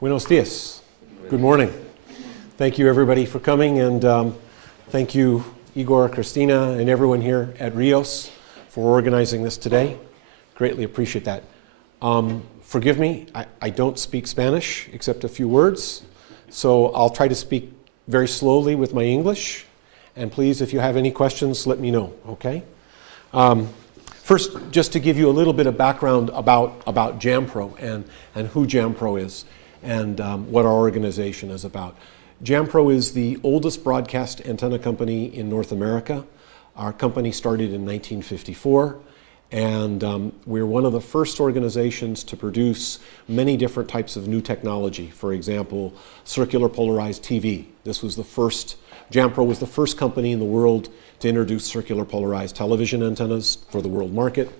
Buenos dias. Good morning. Thank you everybody for coming, and thank you Igor, Christina, and everyone here at Rios for organizing this today. Greatly appreciate that. Forgive me, I don't speak Spanish except a few words, so I'll try to speak very slowly with my English, and please, if you have any questions, let me know, okay? First, just to give you a little bit of background about Jampro and who Jampro is and what our organization is about. Jampro is the oldest broadcast antenna company in North America. Our company started in 1954, and we're one of the first organizations to produce many different types of new technology. For example, circular polarized TV. This was the first, Jampro was the first company in the world to introduce circular polarized television antennas for the world market.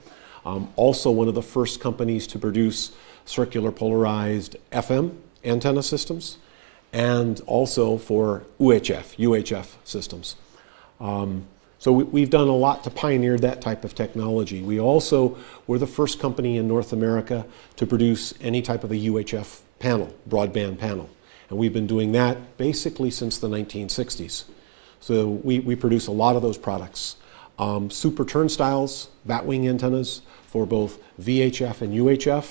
Also one of the first companies to produce circular polarized FM antenna systems, and also for UHF systems. So we've done a lot to pioneer that type of technology. We also were the first company in North America to produce any type of a UHF panel, broadband panel. And we've been doing that basically since the 1960s. So we produce a lot of those products. Super turnstiles, batwing antennas for both VHF and UHF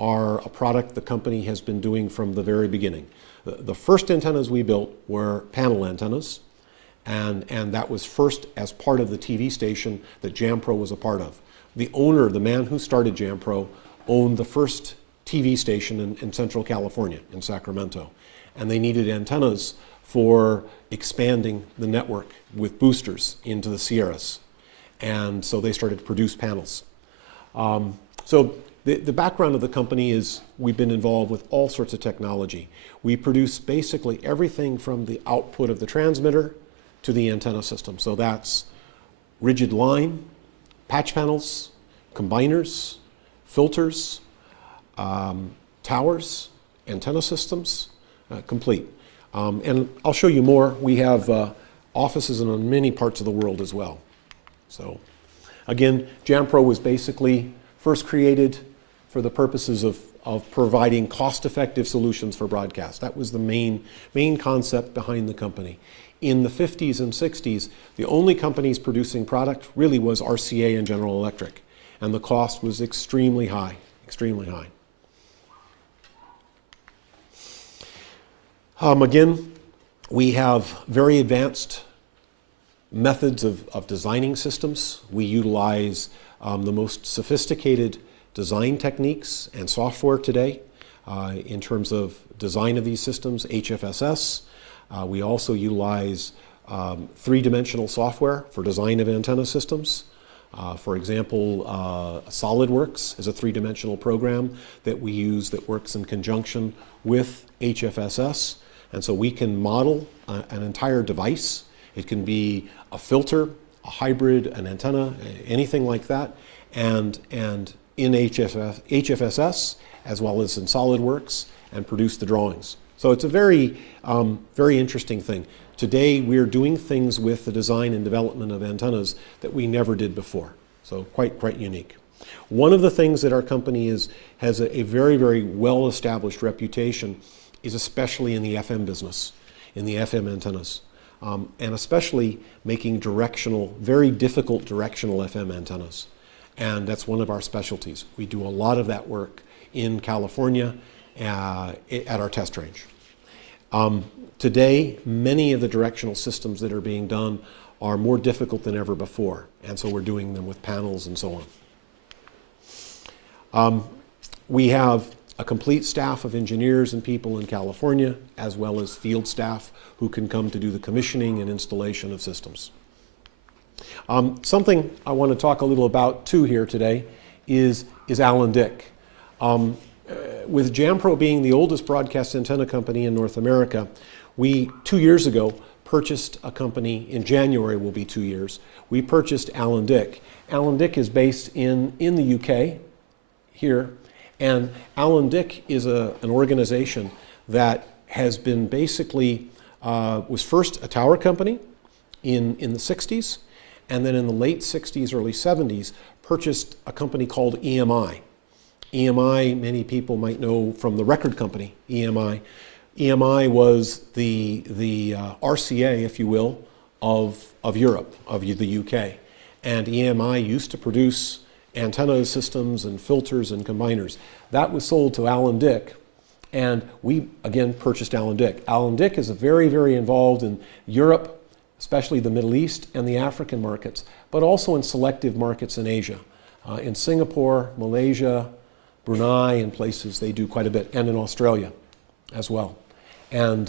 are a product the company has been doing from the very beginning. The first antennas we built were panel antennas, and that was first as part of the TV station that Jampro was a part of. The owner, the man who started Jampro, owned the first TV station in Central California, in Sacramento, and they needed antennas for expanding the network with boosters into the Sierras, and so they started to produce panels. So the background of the company is we've been involved with all sorts of technology. We produce basically everything from the output of the transmitter to the antenna system. So that's rigid line, patch panels, combiners, filters, towers, antenna systems, complete. And I'll show you more. We have offices in many parts of the world as well. So again, Jampro was basically first created for the purposes of providing cost-effective solutions for broadcast. That was the main concept behind the company. In the 50s and 60s, the only companies producing product really was RCA and General Electric, and the cost was extremely high, extremely high. Again, we have very advanced methods of designing systems. We utilize the most sophisticated design techniques and software today in terms of design of these systems, HFSS. We also utilize three-dimensional software for design of antenna systems. For example, SolidWorks is a three-dimensional program that we use that works in conjunction with HFSS. And so we can model an entire device. It can be a filter, a hybrid, an antenna, anything like that. And in HFSS, as well as in SolidWorks, and produce the drawings. So it's a very, very interesting thing. Today, we're doing things with the design and development of antennas that we never did before. So quite unique. One of the things that our company has a very, very well-established reputation is especially in the FM business, in the FM antennas, and especially making directional, very difficult directional FM antennas. And that's one of our specialties. We do a lot of that work in California at our test range. Today, many of the directional systems that are being done are more difficult than ever before, and so we're doing them with panels and so on. We have a complete staff of engineers and people in California, as well as field staff who can come to do the commissioning and installation of systems. Something I want to talk a little about too here today is Alan Dick. With Jampro being the oldest broadcast antenna company in North America, we 2 years ago purchased a company, in January will be 2 years, we purchased Alan Dick. Alan Dick is based in the UK here, and Alan Dick is an organization that has been basically, was first a tower company in the 60s, and then in the late 60s, early 70s, purchased a company called EMI. EMI, many people might know from the record company, EMI. EMI was the RCA, if you will, of Europe, of the UK. And EMI used to produce antenna systems and filters and combiners. That was sold to Allen Dick, and we, again, purchased Allen Dick. Allen Dick is very, very involved in Europe, especially the Middle East and the African markets, but also in selective markets in Asia. In Singapore, Malaysia, Brunei, and places they do quite a bit, and in Australia as well. And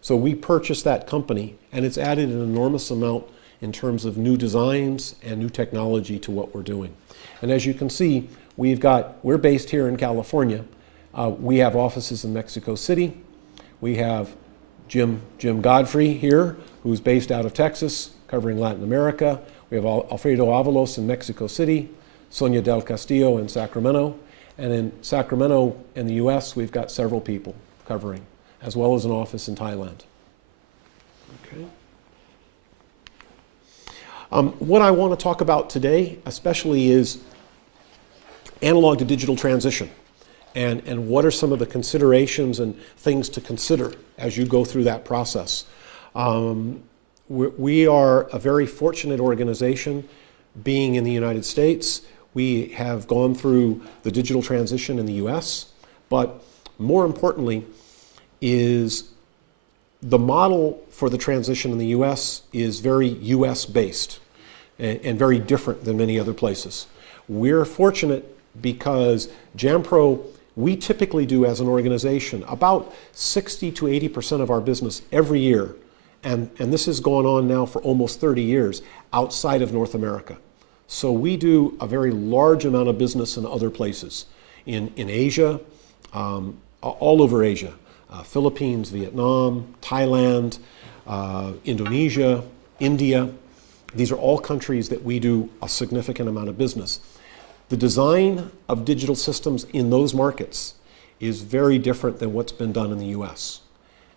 so we purchased that company, and it's added an enormous amount in terms of new designs and new technology to what we're doing. And as you can see, we're based here in California. We have offices in Mexico City. We have Jim Godfrey here, who's based out of Texas, covering Latin America. We have Alfredo Avalos in Mexico City, Sonia del Castillo in Sacramento. And in Sacramento, in the US, we've got several people covering, as well as an office in Thailand. Okay. What I want to talk about today, especially, is analog to digital transition. And what are some of the considerations and things to consider as you go through that process. We are a very fortunate organization being in the United States. We have gone through the digital transition in the US, but more importantly is the model for the transition in the US is very US based and very different than many other places. We're fortunate because Jampro, we typically do as an organization about 60 to 80% of our business every year, and this has gone on now for almost 30 years, outside of North America. So we do a very large amount of business in other places, in Asia, all over Asia, Philippines, Vietnam, Thailand, Indonesia, India. These are all countries that we do a significant amount of business. The design of digital systems in those markets is very different than what's been done in the US.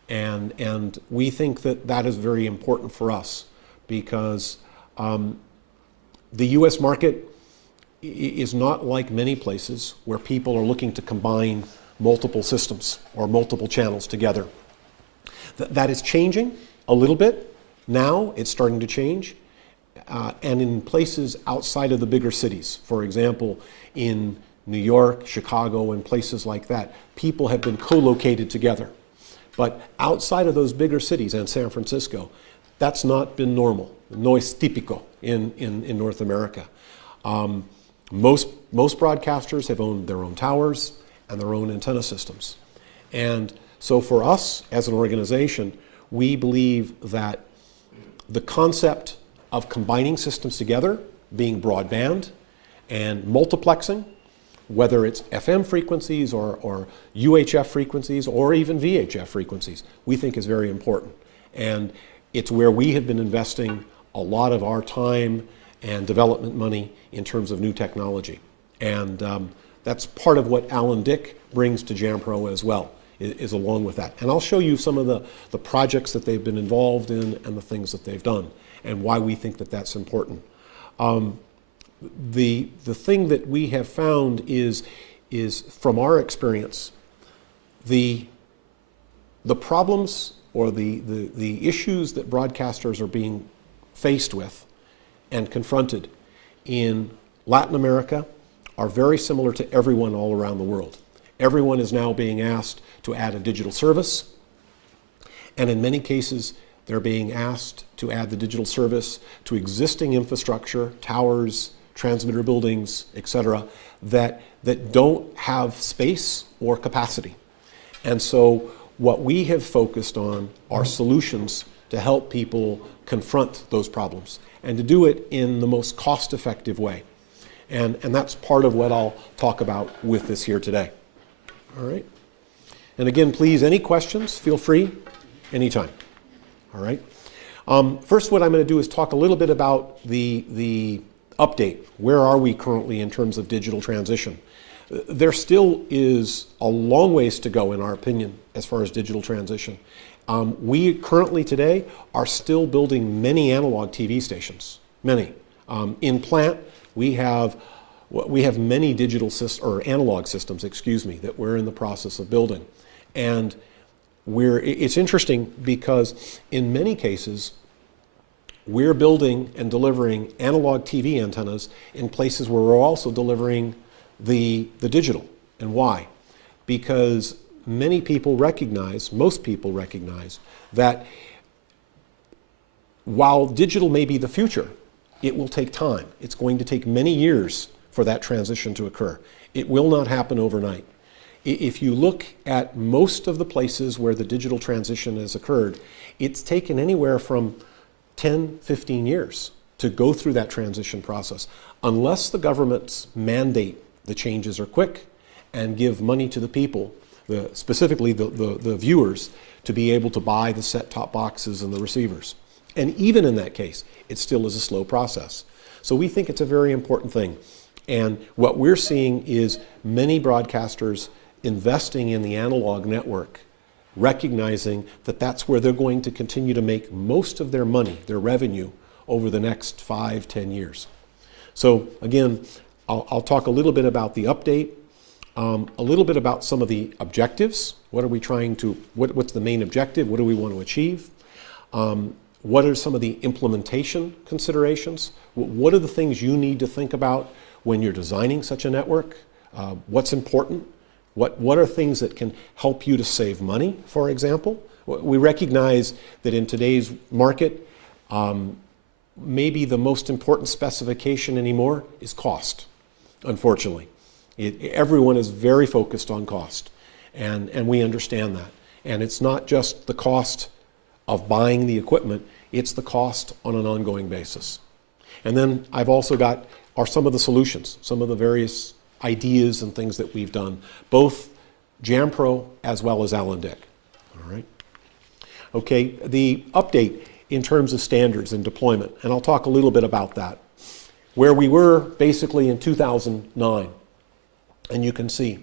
And we think that that is very important for us because the US market is not like many places where people are looking to combine multiple systems or multiple channels together. That is changing a little bit. Now it's starting to change. And in places outside of the bigger cities, for example, in New York, Chicago, and places like that, people have been co-located together. But outside of those bigger cities and San Francisco, that's not been normal. No es típico in North America. Most broadcasters have owned their own towers and their own antenna systems. And so for us as an organization, we believe that the concept of combining systems together, being broadband and multiplexing, whether it's FM frequencies or UHF frequencies or even VHF frequencies, we think is very important. And it's where we have been investing a lot of our time and development money in terms of new technology. And that's part of what Allen Dick brings to Jampro as well, is along with that. And I'll show you some of the projects that they've been involved in and the things that they've done and why we think that that's important. The thing that we have found is from our experience, the problems or the issues that broadcasters are being faced with and confronted in Latin America are very similar to everyone all around the world. Everyone is now being asked to add a digital service, and in many cases they're being asked to add the digital service to existing infrastructure, towers, transmitter buildings, etc., that don't have space or capacity. And so what we have focused on are solutions to help people confront those problems and to do it in the most cost-effective way. And that's part of what I'll talk about with this here today. All right? And again, please, any questions, feel free, anytime. All right? First, what I'm going to do is talk a little bit about the update. Where are we currently in terms of digital transition? There still is a long ways to go, in our opinion, as far as digital transition. We currently today are still building many analog TV stations, many. In plant, we have We have many digital or analog systems, excuse me, that we're in the process of building. And it's interesting because in many cases, we're building and delivering analog TV antennas in places where we're also delivering the digital. And why? Because many people recognize, most people recognize, that while digital may be the future, it will take time. It's going to take many years for that transition to occur. It will not happen overnight. If you look at most of the places where the digital transition has occurred, it's taken anywhere from 10, 15 years to go through that transition process. Unless the governments mandate the changes are quick and give money to the people, specifically the viewers, to be able to buy the set-top boxes and the receivers. And even in that case, it still is a slow process. So we think it's a very important thing. And what we're seeing is many broadcasters investing in the analog network, recognizing that that's where they're going to continue to make most of their money, their revenue, over the next 5, 10 years. So again, I'll talk a little bit about the update, a little bit about some of the objectives. What are we trying to, what's the main objective? What do we want to achieve? What are some of the implementation considerations? What are the things you need to think about when you're designing such a network? What's important? What are things that can help you to save money, for example? We recognize that in today's market, maybe the most important specification anymore is cost, unfortunately. Everyone is very focused on cost, and we understand that. And it's not just the cost of buying the equipment, it's the cost on an ongoing basis. And then I've also got some of the solutions, some of the various ideas and things that we've done, both Jampro as well as Allen Dick. All right. Okay, the update in terms of standards and deployment, and I'll talk a little bit about that. Where we were basically in 2009, and you can see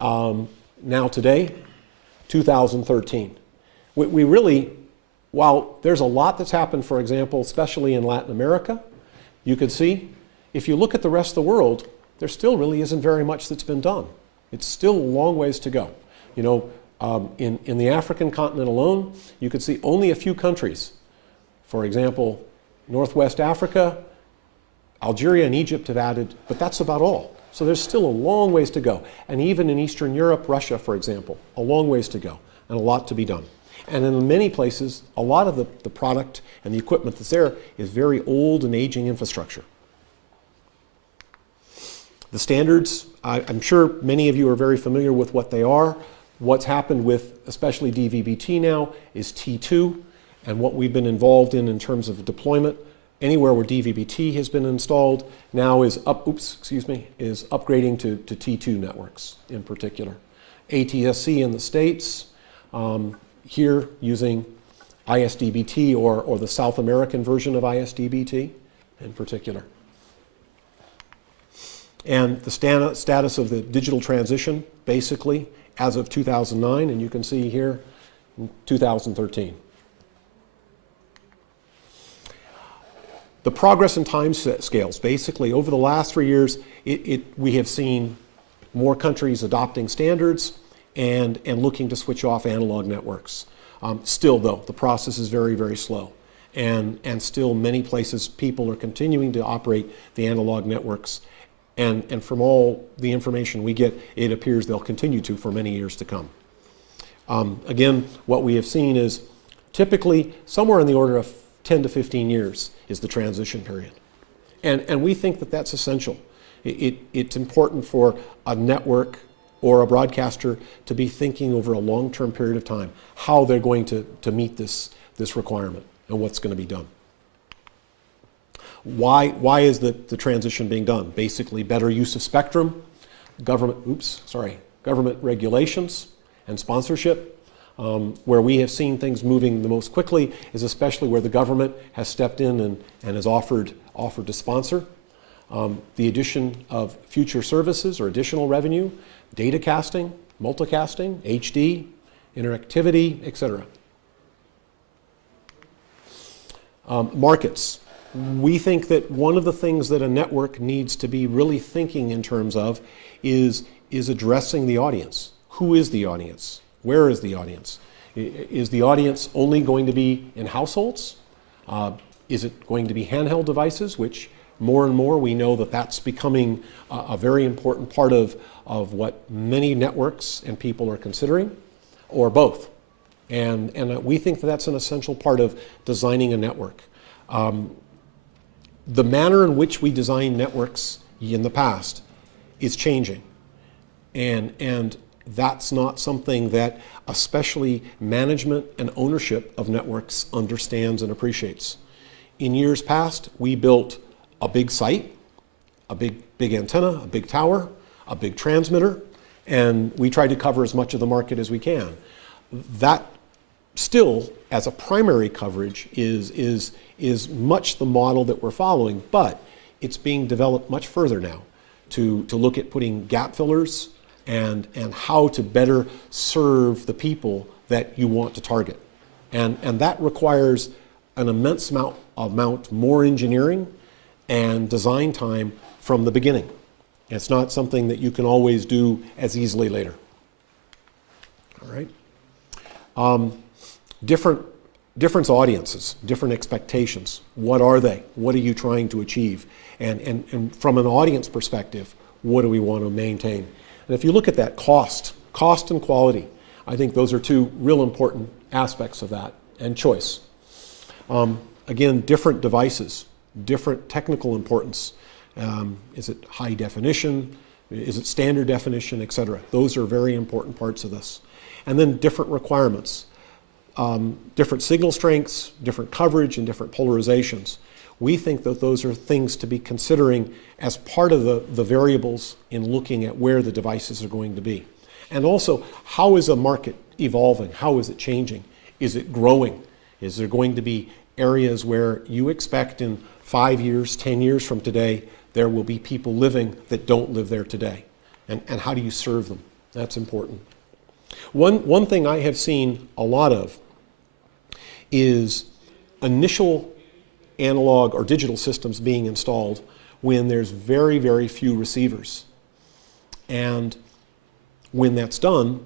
now today, 2013. We really, while there's a lot that's happened, for example, especially in Latin America, you could see, if you look at the rest of the world, there still really isn't very much that's been done. It's still a long ways to go. You know, in the African continent alone, you could see only a few countries. For example, Northwest Africa, Algeria and Egypt have added, but that's about all. So there's still a long ways to go. And even in Eastern Europe, Russia, for example, a long ways to go and a lot to be done. And in many places, a lot of the product and the equipment that's there is very old and aging infrastructure. The standards, I'm sure many of you are very familiar with what they are. What's happened with especially DVB-T now is T2, and what we've been involved in terms of deployment. Anywhere where DVB-T has been installed now is is upgrading to T2 networks in particular. ATSC in the States, here using ISDBT or the South American version of ISDBT in particular. And the status of the digital transition, basically, as of 2009, and you can see here, in 2013. The progress in time scales, basically, over the last 3 years, we have seen more countries adopting standards and looking to switch off analog networks. Still, though, the process is very, very slow. And still, many places, people are continuing to operate the analog networks. And from all the information we get, it appears they'll continue to for many years to come. Again, what we have seen is typically somewhere in the order of 10 to 15 years is the transition period. And we think that that's essential. It's important for a network or a broadcaster to be thinking over a long-term period of time how they're going to meet this requirement and what's going to be done. Why is the transition being done? Basically, better use of spectrum, government regulations and sponsorship. Where we have seen things moving the most quickly is especially where the government has stepped in and has offered to sponsor. The addition of future services or additional revenue, data casting, multicasting, HD, interactivity, etc. Markets. We think that one of the things that a network needs to be really thinking in terms of is addressing the audience. Who is the audience? Where is the audience? Is the audience only going to be in households? Is it going to be handheld devices, which more and more we know that that's becoming a very important part of what many networks and people are considering, or both. And we think that that's an essential part of designing a network. The manner in which we design networks in the past is changing. And that's not something that especially management and ownership of networks understands and appreciates. In years past, we built a big site, a big antenna, a big tower, a big transmitter, and we tried to cover as much of the market as we can. That still, as a primary coverage, is much the model that we're following, but it's being developed much further now to look at putting gap fillers and how to better serve the people that you want to target. And that requires an immense amount more engineering and design time from the beginning. It's not something that you can always do as easily later. All right. Different audiences, different expectations. What are they? What are you trying to achieve? And from an audience perspective, what do we want to maintain? And if you look at that cost and quality, I think those are two real important aspects of that, and choice. Again, different devices, different technical importance. Is it high definition? Is it standard definition, et cetera? Those are very important parts of this. And then different requirements. Different signal strengths, different coverage, and different polarizations. We think that those are things to be considering as part of the variables in looking at where the devices are going to be. And also, how is a market evolving? How is it changing? Is it growing? Is there going to be areas where you expect in 5 years, 10 years from today, there will be people living that don't live there today? And how do you serve them? That's important. One thing I have seen a lot of is initial analog or digital systems being installed when there's very, very few receivers. And when that's done,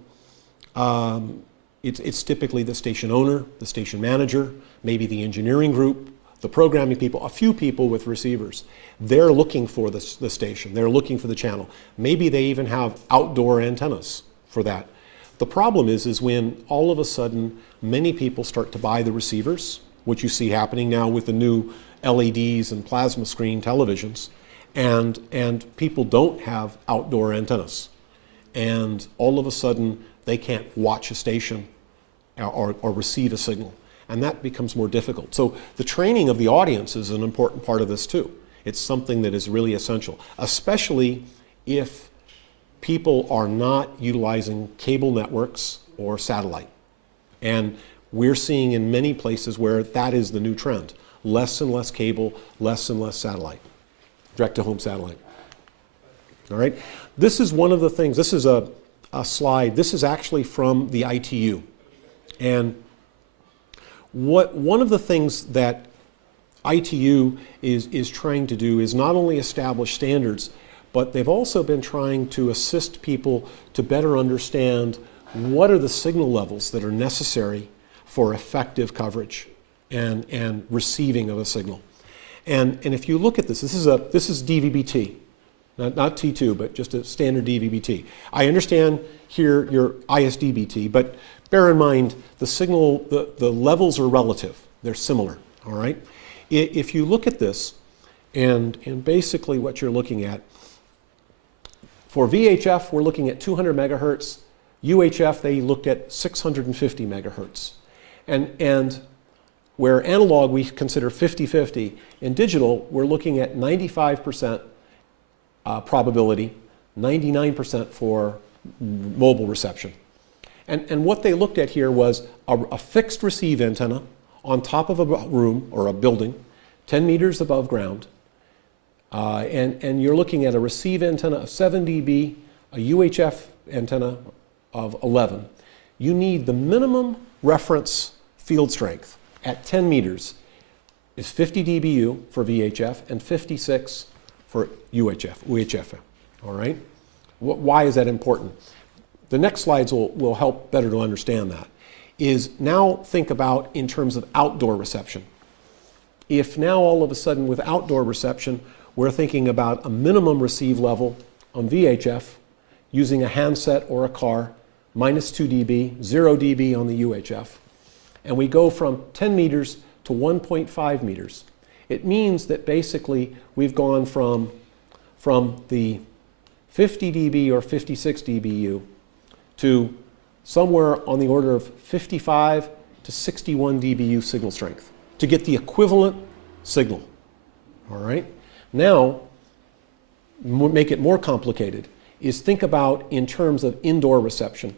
it's typically the station owner, the station manager, maybe the engineering group, the programming people, a few people with receivers. They're looking for the station. They're looking for the channel. Maybe they even have outdoor antennas for that. The problem is when all of a sudden many people start to buy the receivers, which you see happening now with the new LEDs and plasma screen televisions, and people don't have outdoor antennas. And all of a sudden they can't watch a station or receive a signal. And that becomes more difficult. So the training of the audience is an important part of this too. It's something that is really essential, especially if people are not utilizing cable networks or satellite. And we're seeing in many places where that is the new trend. Less and less cable, less and less satellite, direct-to-home satellite. All right? This is one of the things, this is a slide, this is actually from the ITU. And one of the things that ITU is trying to do is not only establish standards, but they've also been trying to assist people to better understand what are the signal levels that are necessary for effective coverage and receiving of a signal. And if you look at this, this is DVB-T, not T2, but just a standard DVB-T. I understand here your ISDBT, but bear in mind the signal, the levels are relative. They're similar, all right? If you look at this, and basically what you're looking at, for VHF, we're looking at 200 megahertz. UHF, they looked at 650 megahertz. And where analog we consider 50-50, in digital, we're looking at 95% probability, 99% for mobile reception. And what they looked at here was a fixed receive antenna on top of a room or a building, 10 meters above ground. And you're looking at a receive antenna of 7 dB, a UHF antenna of 11. You need the minimum reference field strength at 10 meters is 50 dBu for VHF and 56 for UHF. All right? Why is that important? The next slides will help better to understand that. Is now think about in terms of outdoor reception. If now all of a sudden with outdoor reception, we're thinking about a minimum receive level on VHF using a handset or a car, minus 2 dB, 0 dB on the UHF, and we go from 10 meters to 1.5 meters. It means that basically we've gone from the 50 dB or 56 dBu to somewhere on the order of 55 to 61 dBu signal strength to get the equivalent signal. All right? Now, make it more complicated, is think about in terms of indoor reception.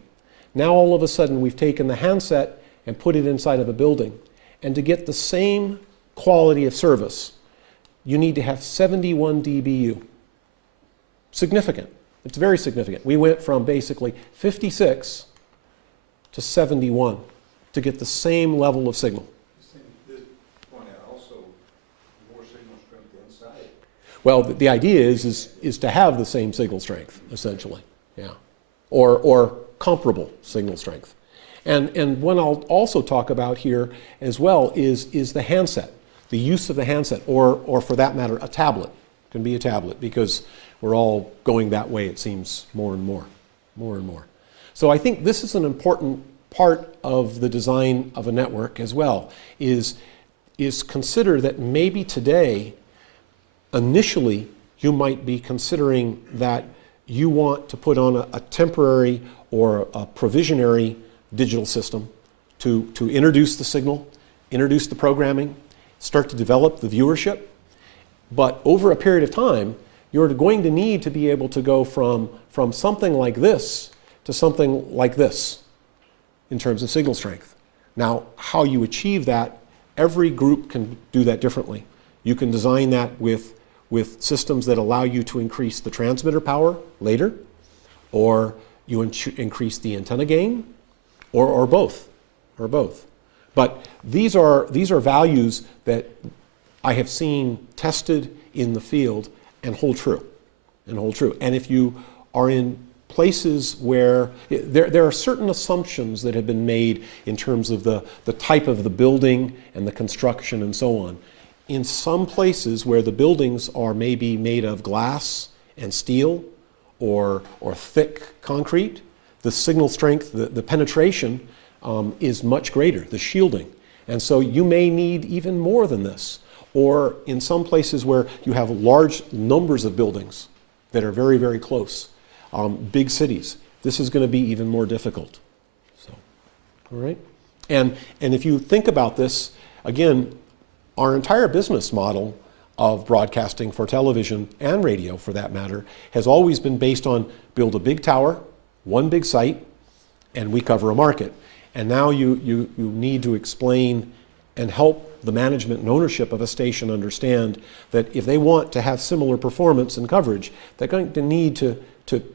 Now all of a sudden we've taken the handset and put it inside of a building. And to get the same quality of service, you need to have 71 dBu. Significant. It's very significant. We went from basically 56 to 71 to get the same level of signal. This point out also more signal strength inside. Well, the idea is to have the same signal strength, essentially, yeah, or comparable signal strength. And what I'll also talk about here as well is the handset, the use of the handset, or for that matter, a tablet. It can be a tablet because we're all going that way, it seems, more and more. So I think this is an important part of the design of a network as well, is consider that maybe today, initially, you might be considering that you want to put on a temporary or a provisionary digital system to introduce the signal, introduce the programming, start to develop the viewership. But over a period of time, you're going to need to be able to go from something like this to something like this in terms of signal strength. Now, how you achieve that, every group can do that differently. You can design that with systems that allow you to increase the transmitter power later, or you increase the antenna gain, or both. But these are values that I have seen tested in the field and hold true. And if you are in places where there are certain assumptions that have been made in terms of the type of the building and the construction and so on. In some places where the buildings are maybe made of glass and steel or thick concrete, the signal strength, the penetration is much greater, the shielding. And so you may need even more than this. Or in some places where you have large numbers of buildings that are very, very close, big cities, this is going to be even more difficult. So, all right? And if you think about this, again, our entire business model of broadcasting for television and radio, for that matter, has always been based on build a big tower, one big site, and we cover a market. And now you need to explain and help the management and ownership of a station understand that if they want to have similar performance and coverage, they're going to need to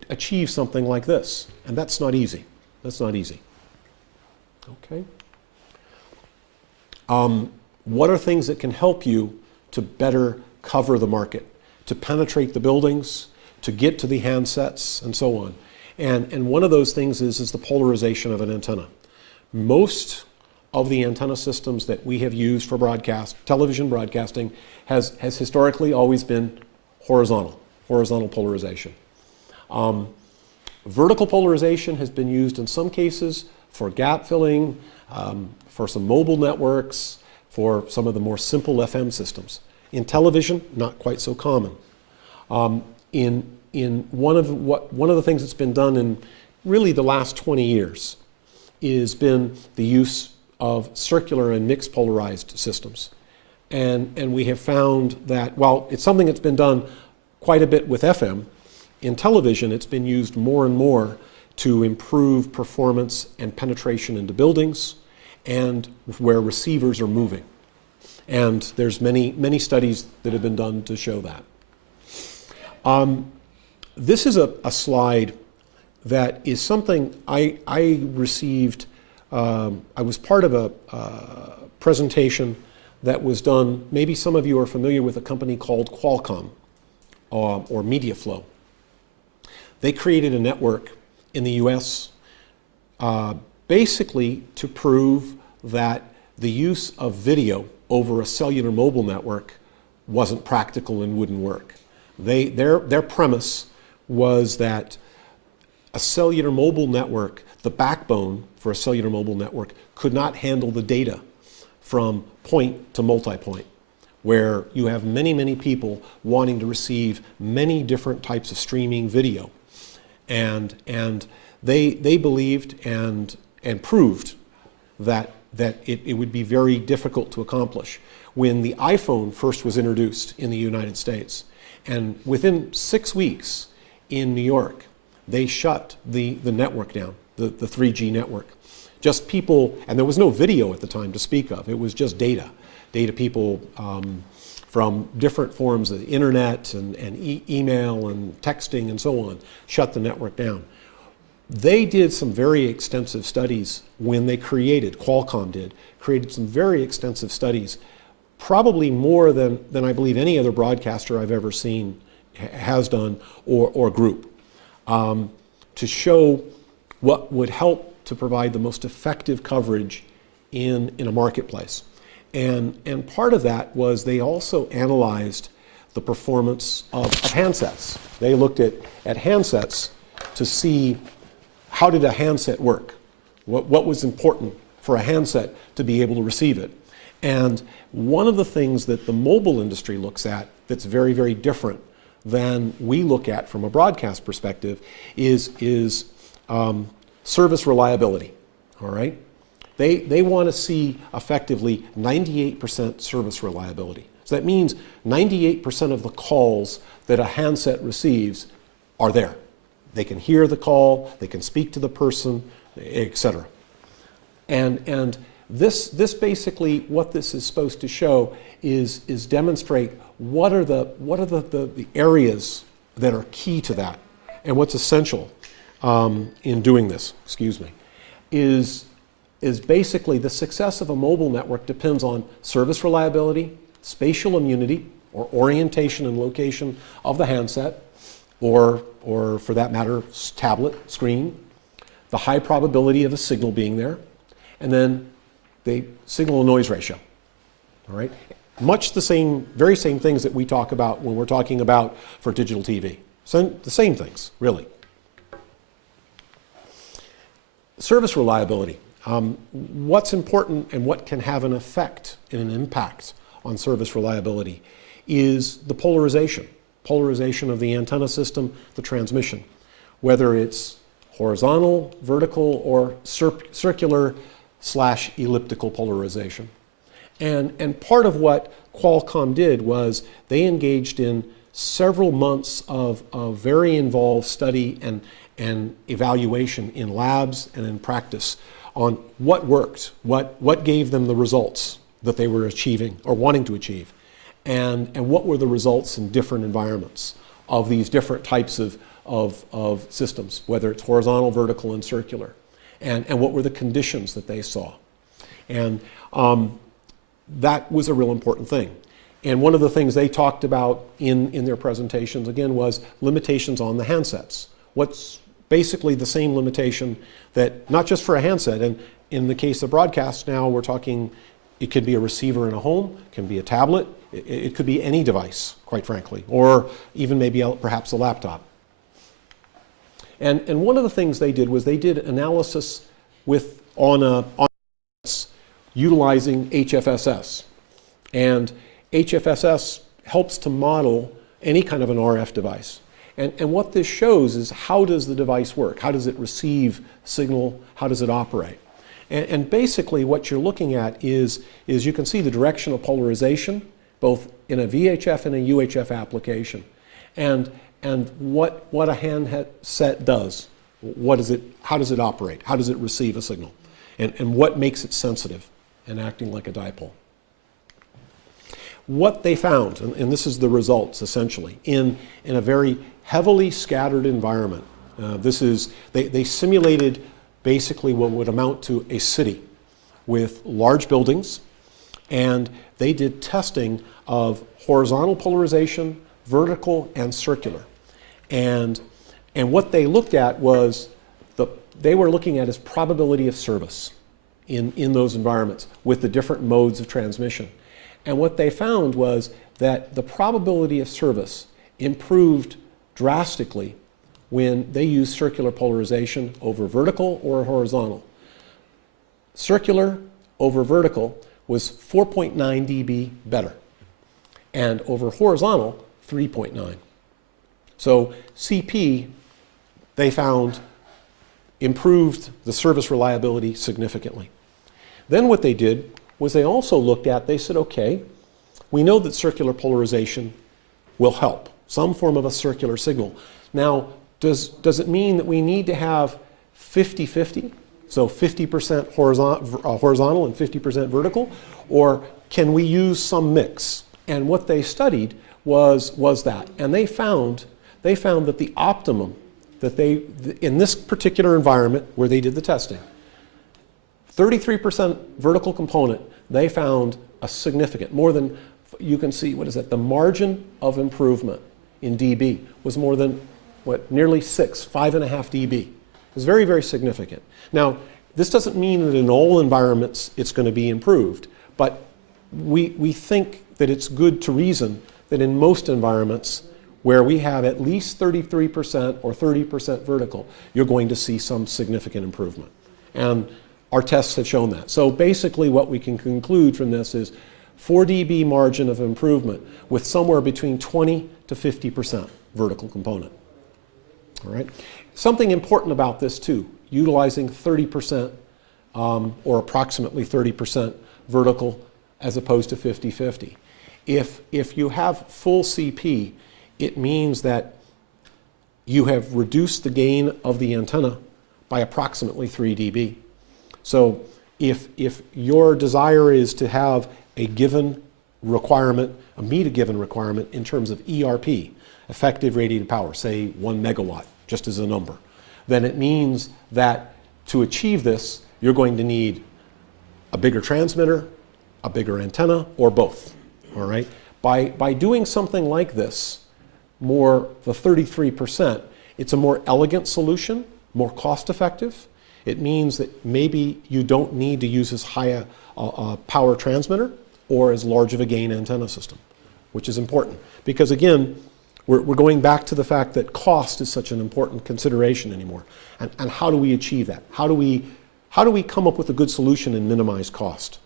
achieve something like this. And that's not easy. Okay. What are things that can help you to better cover the market, to penetrate the buildings, to get to the handsets, and so on? And one of those things is the polarization of an antenna. Most of the antenna systems that we have used for television broadcasting has historically always been horizontal polarization. Vertical polarization has been used in some cases for gap filling, for some mobile networks, for some of the more simple FM systems. In television, not quite so common. In one of the things that's been done in really the last 20 years has been the use of circular and mixed polarized systems. And we have found that while it's something that's been done quite a bit with FM, in television it's been used more and more to improve performance and penetration into buildings and where receivers are moving. And there's many studies that have been done to show that. This is a slide that is something I received. I was part of a presentation that was done. Maybe some of you are familiar with a company called Qualcomm or MediaFlow. They created a network in the US basically to prove that the use of video over a cellular mobile network wasn't practical and wouldn't work. Their premise was that a cellular mobile network, the backbone for a cellular mobile network, could not handle the data from point to multi-point, where you have many, many people wanting to receive many different types of streaming video. And they believed and proved that it would be very difficult to accomplish. When the iPhone first was introduced in the United States, and within 6 weeks in New York, they shut the network down, the 3G network. Just people, and there was no video at the time to speak of, it was just data. Data people from different forms of the internet and email and texting and so on, shut the network down. They did some very extensive studies when they Qualcomm created some very extensive studies, probably more than I believe any other broadcaster I've ever seen has done or group, to show what would help to provide the most effective coverage in a marketplace. And part of that was they also analyzed the performance of handsets. They looked at handsets to see how did a handset work? What was important for a handset to be able to receive it? And one of the things that the mobile industry looks at that's very, very different than we look at from a broadcast perspective is service reliability, all right? They want to see effectively 98% service reliability. So that means 98% of the calls that a handset receives are there. They can hear the call, they can speak to the person, etc. And this basically, what this is supposed to show is demonstrate what are the areas that are key to that, and what's essential in doing this, is basically the success of a mobile network depends on service reliability, spatial immunity, or orientation and location of the handset, or for that matter, tablet, screen, the high probability of a signal being there, and then the signal-to-noise ratio, all right? Much the same, very same things that we talk about when we're talking about for digital TV. So the same things, really. Service reliability. What's important and what can have an effect and an impact on service reliability is the polarization of the antenna system, the transmission, whether it's horizontal, vertical, or circular/elliptical polarization. And part of what Qualcomm did was they engaged in several months of very involved study and evaluation in labs and in practice on what worked, what gave them the results that they were achieving or wanting to achieve, and what were the results in different environments of these different types of systems, whether it's horizontal, vertical, and circular, and what were the conditions that they saw. And that was a real important thing. And one of the things they talked about in their presentations, again, was limitations on the handsets. What's basically the same limitation that, not just for a handset, and in the case of broadcast now, we're talking, it could be a receiver in a home, it can be a tablet, it could be any device, quite frankly, or even maybe perhaps a laptop. And one of the things they did was they did analysis on utilizing HFSS. And HFSS helps to model any kind of an RF device. And what this shows is how does the device work? How does it receive signal? How does it operate? And basically what you're looking at is you can see the direction of polarization, both in a VHF and a UHF application. And what a handset does. How does it operate? How does it receive a signal? And what makes it sensitive and acting like a dipole? What they found, and this is the results essentially, in a very heavily scattered environment. They simulated basically what would amount to a city with large buildings And they did testing of horizontal polarization, vertical, and circular. And what they looked at was, they were looking at is probability of service in those environments with the different modes of transmission. And what they found was that the probability of service improved drastically when they used circular polarization over vertical or horizontal. Circular over vertical was 4.9 dB better, and over horizontal, 3.9. So CP, they found, improved the service reliability significantly. Then what they did was they also looked at, they said, okay, we know that circular polarization will help, some form of a circular signal. Now, does it mean that we need to have 50-50? So 50% horizontal and 50% vertical? Or can we use some mix? And what they studied was that. And they found that the optimum that in this particular environment where they did the testing, 33% vertical component, they found a significant, more than, you can see, what is it, the margin of improvement in dB was more than, nearly 5.5 dB. It was very, very significant. Now, this doesn't mean that in all environments it's going to be improved, but we think that it's good to reason that in most environments where we have at least 33% or 30% vertical, you're going to see some significant improvement. And our tests have shown that. So basically what we can conclude from this is 4 dB margin of improvement with somewhere between 20 to 50% vertical component. All right. Something important about this too, utilizing 30% or approximately 30% vertical as opposed to 50-50. If you have full CP, it means that you have reduced the gain of the antenna by approximately 3 dB. So if your desire is to have a given requirement, meet a given requirement in terms of ERP, effective radiated power, say 1 megawatt, just as a number, then it means that to achieve this, you're going to need a bigger transmitter, a bigger antenna, or both. All right? By doing something like this, the 33%, it's a more elegant solution, more cost effective. It means that maybe you don't need to use as high a power transmitter or as large of a gain antenna system, which is important. Because again, we're going back to the fact that cost is such an important consideration anymore. And how do we achieve that? How do we come up with a good solution and minimize cost?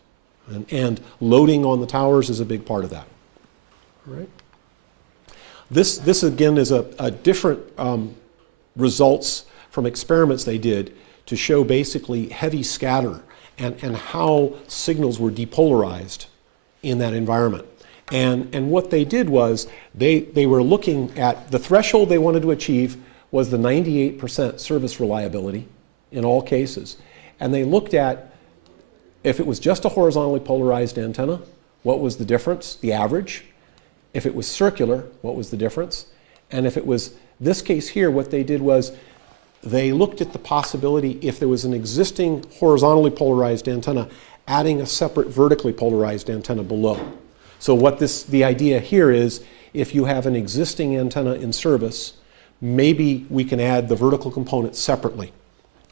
And loading on the towers is a big part of that. All right? This again is a different results from experiments they did to show basically heavy scatter and how signals were depolarized in that environment. And what they did was they were looking at the threshold they wanted to achieve was the 98% service reliability in all cases. And they looked at if it was just a horizontally polarized antenna, what was the difference, the average? If it was circular, what was the difference? And if it was this case here, what they did was they looked at the possibility if there was an existing horizontally polarized antenna, adding a separate vertically polarized antenna below. So what the idea here is, if you have an existing antenna in service, maybe we can add the vertical component separately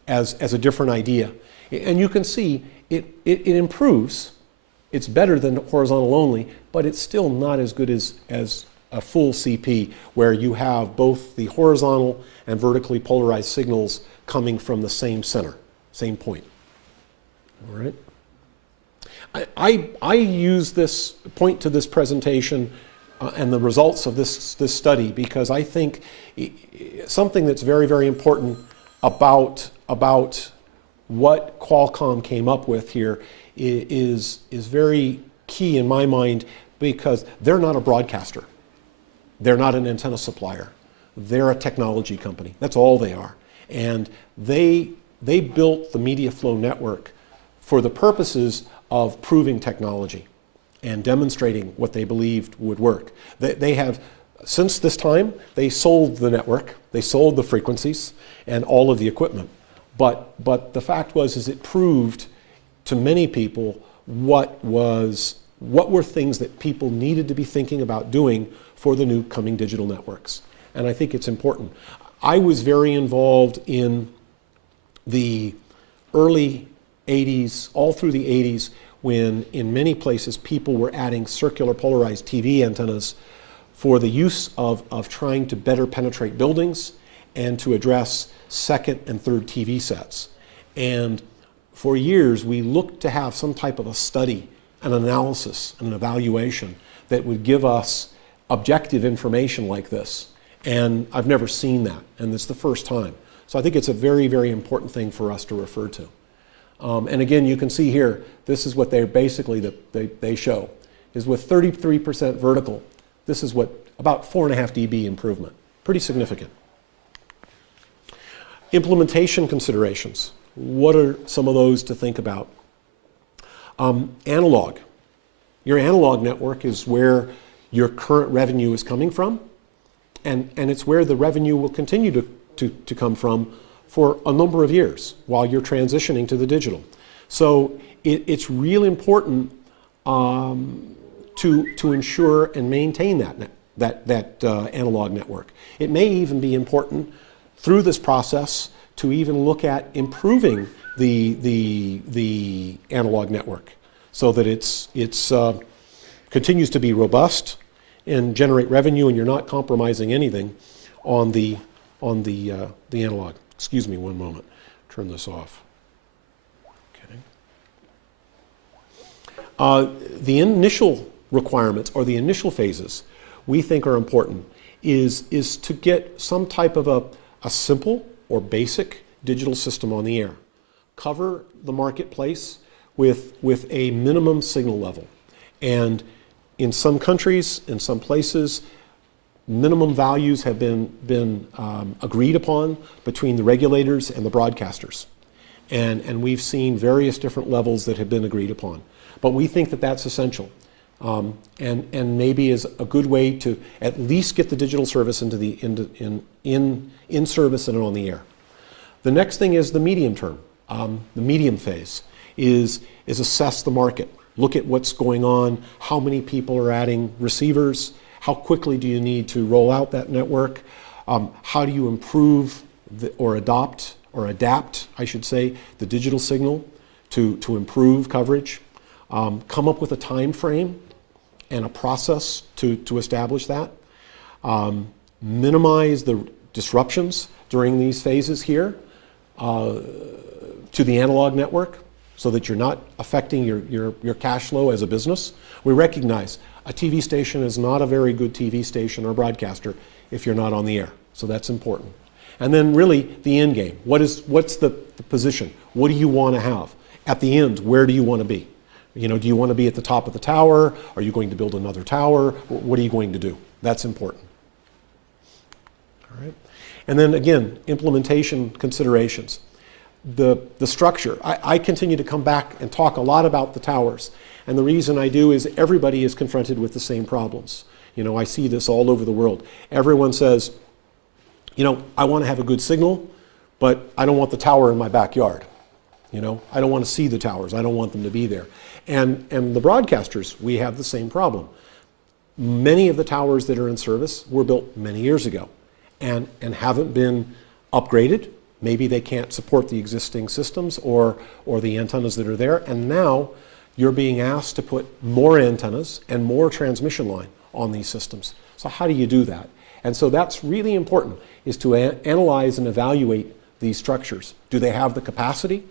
as a different idea. And you can see it improves. It's better than horizontal only, but it's still not as good as a full CP where you have both the horizontal and vertically polarized signals coming from the same center, same point. All right. I use this, point to this presentation and the results of this study because I think something that's very, very important about what Qualcomm came up with here is very key in my mind because they're not a broadcaster. They're not an antenna supplier. They're a technology company. That's all they are. And they built the media flow network for the purposes of proving technology and demonstrating what they believed would work. They have, since this time, they sold the network, they sold the frequencies and all of the equipment. But the fact was it proved to many people what was what were things that people needed to be thinking about doing for the new coming digital networks. And I think it's important. I was very involved in the early 80s, all through the 80s, when in many places people were adding circular polarized TV antennas for the use of trying to better penetrate buildings and to address second and third TV sets. And for years, we looked to have some type of a study, an analysis, an evaluation that would give us objective information like this. And I've never seen that, and it's the first time. So I think it's a very, very important thing for us to refer to. And again, you can see here, this is what they basically they show, is with 33% vertical, this is what about 4.5 dB improvement. Pretty significant. Implementation considerations. What are some of those to think about? Analog. Your analog network is where your current revenue is coming from, and it's where the revenue will continue to come from for a number of years while you're transitioning to the digital. So it's really important to ensure and maintain that analog network. It may even be important through this process to even look at improving the analog network so that it's continues to be robust and generate revenue, and you're not compromising anything on the analog. Excuse me one moment. Turn this off. Okay. The initial requirements or the initial phases we think are important is to get some type of a simple or basic digital system on the air. Cover the marketplace with a minimum signal level. And in some countries, in some places, minimum values have been agreed upon between the regulators and the broadcasters. And we've seen various different levels that have been agreed upon. But we think that that's essential. And maybe is a good way to at least get the digital service in service and on the air. The next thing is the medium term. The medium phase is assess the market. Look at what's going on, how many people are adding receivers, how quickly do you need to roll out that network, how do you improve or adapt, I should say, the digital signal to improve coverage. Come up with a time frame and a process to establish that. Minimize the disruptions during these phases here to the analog network so that you're not affecting your cash flow as a business. We recognize a TV station is not a very good TV station or broadcaster if you're not on the air. So that's important. And then really the end game. What's the position? What do you want to have? At the end, where do you want to be? You know, do you want to be at the top of the tower? Are you going to build another tower? What are you going to do? That's important. All right. And then again, implementation considerations. The structure. I continue to come back and talk a lot about the towers. And the reason I do is everybody is confronted with the same problems. You know, I see this all over the world. Everyone says, you know, I want to have a good signal, but I don't want the tower in my backyard. You know, I don't want to see the towers. I don't want them to be there. And the broadcasters, we have the same problem. Many of the towers that are in service were built many years ago and haven't been upgraded. Maybe they can't support the existing systems or the antennas that are there. And now you're being asked to put more antennas and more transmission line on these systems. So how do you do that? And so that's really important, is to analyze and evaluate these structures. Do they have the capacity?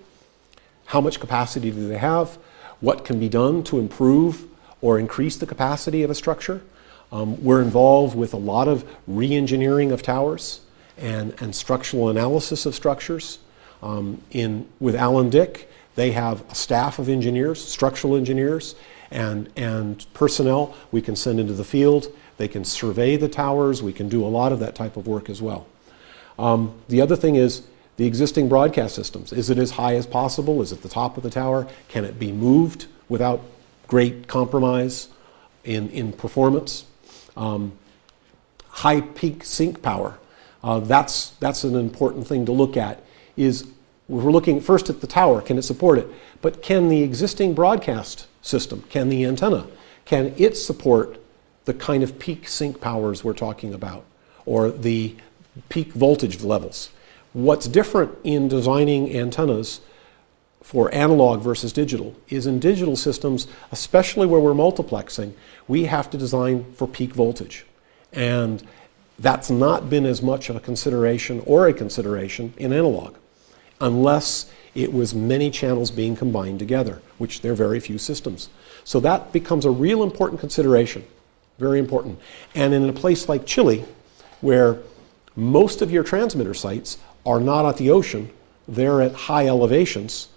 How much capacity do they have? What can be done to improve or increase the capacity of a structure? We're involved with a lot of re-engineering of towers and structural analysis of structures. With Alan Dick, they have a staff of engineers, structural engineers, and personnel we can send into the field. They can survey the towers. We can do a lot of that type of work as well. The other thing is the existing broadcast systems. Is it as high as possible? Is it the top of the tower? Can it be moved without great compromise in performance? High peak sync power. That's an important thing to look at. Is we're looking first at the tower. Can it support it? But can the existing broadcast system, can the antenna Can it support the kind of peak sync powers we're talking about, or the peak voltage levels? What's different in designing antennas for analog versus digital is in digital systems, especially where we're multiplexing, we have to design for peak voltage. And that's not been as much of a consideration in analog, unless it was many channels being combined together, which there are very few systems. So that becomes a real important consideration, very important. And in a place like Chile, where most of your transmitter sites are not at the ocean, they're at high elevations,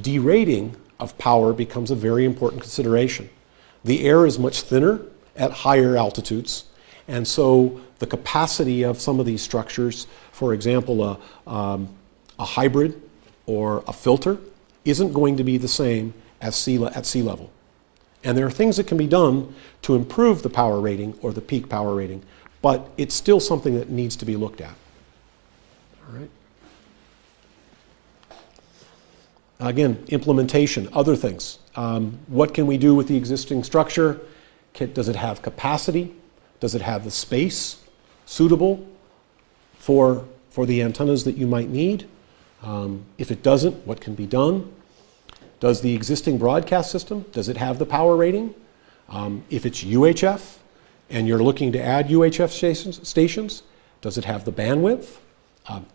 derating of power becomes a very important consideration. The air is much thinner at higher altitudes, and so the capacity of some of these structures, for example, a hybrid or a filter, isn't going to be the same as at sea level. And there are things that can be done to improve the power rating or the peak power rating, but it's still something that needs to be looked at. All right. Again, implementation, other things. What can we do with the existing structure? Does it have capacity? Does it have the space suitable for the antennas that you might need? If it doesn't, what can be done? Does the existing broadcast system, does it have the power rating? If it's UHF and you're looking to add UHF stations, does it have the bandwidth?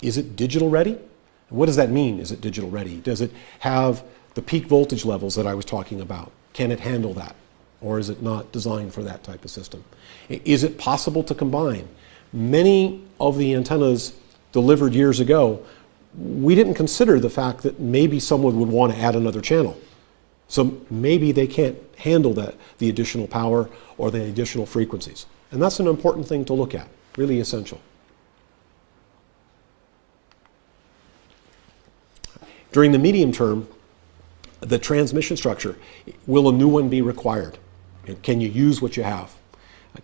Is it digital ready? And what does that mean, is it digital ready? Does it have the peak voltage levels that I was talking about? Can it handle that? Or is it not designed for that type of system? Is it possible to combine? Many of the antennas delivered years ago, we didn't consider the fact that maybe someone would want to add another channel. So maybe they can't handle the additional power or the additional frequencies. And that's an important thing to look at, really essential. During the medium term, the transmission structure, will a new one be required? Can you use what you have?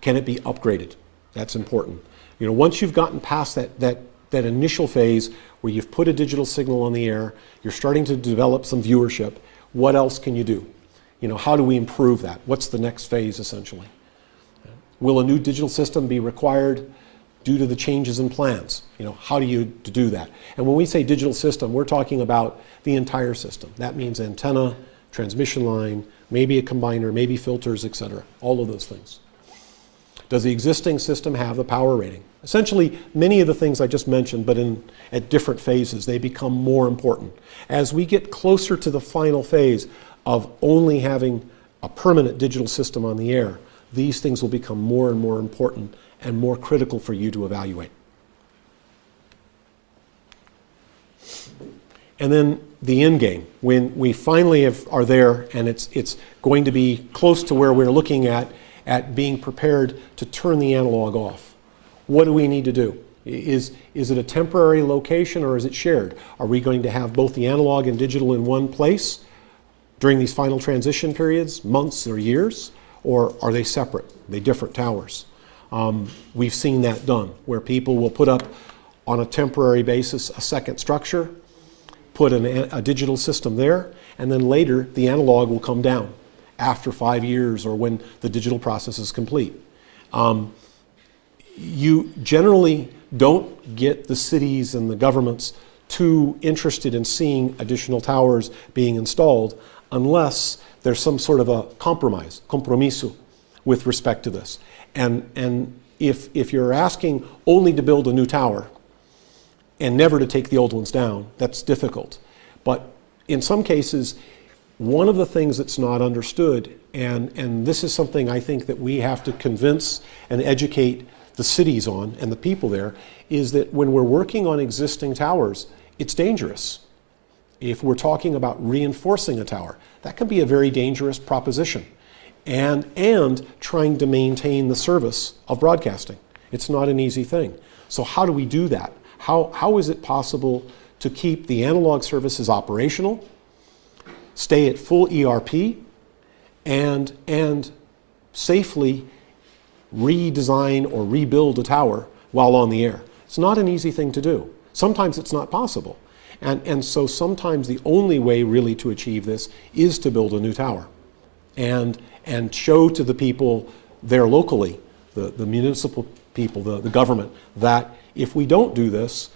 Can it be upgraded? That's important. You know, once you've gotten past that initial phase where you've put a digital signal on the air, you're starting to develop some viewership, what else can you do? You know, how do we improve that? What's the next phase, essentially? Will a new digital system be required due to the changes in plans? You know, how do you do that? And when we say digital system, we're talking about the entire system. That means antenna, transmission line, maybe a combiner, maybe filters, etc. All of those things. Does the existing system have the power rating? Essentially, many of the things I just mentioned, but at different phases, they become more important. As we get closer to the final phase of only having a permanent digital system on the air, these things will become more and more important and more critical for you to evaluate. And then the end game, when we finally are there and it's going to be close to where we're looking at being prepared to turn the analog off. What do we need to do? Is it a temporary location or is it shared? Are we going to have both the analog and digital in one place during these final transition periods, months or years? Or are they separate? Are they different towers? We've seen that done, where people will put up on a temporary basis a second structure, put a digital system there, and then later the analog will come down after 5 years or when the digital process is complete. You generally don't get the cities and the governments too interested in seeing additional towers being installed unless there's some sort of a compromiso, with respect to this. And if you're asking only to build a new tower and never to take the old ones down, that's difficult. But in some cases, one of the things that's not understood, and this is something I think that we have to convince and educate the cities on and the people there, is that when we're working on existing towers, it's dangerous. If we're talking about reinforcing a tower, that can be a very dangerous proposition. And trying to maintain the service of broadcasting. It's not an easy thing. So how do we do that? How is it possible to keep the analog services operational, stay at full ERP, and safely redesign or rebuild a tower while on the air? It's not an easy thing to do. Sometimes it's not possible. And so sometimes the only way really to achieve this is to build a new tower. And and show to the people there locally, the municipal people, the government, that if we don't do this,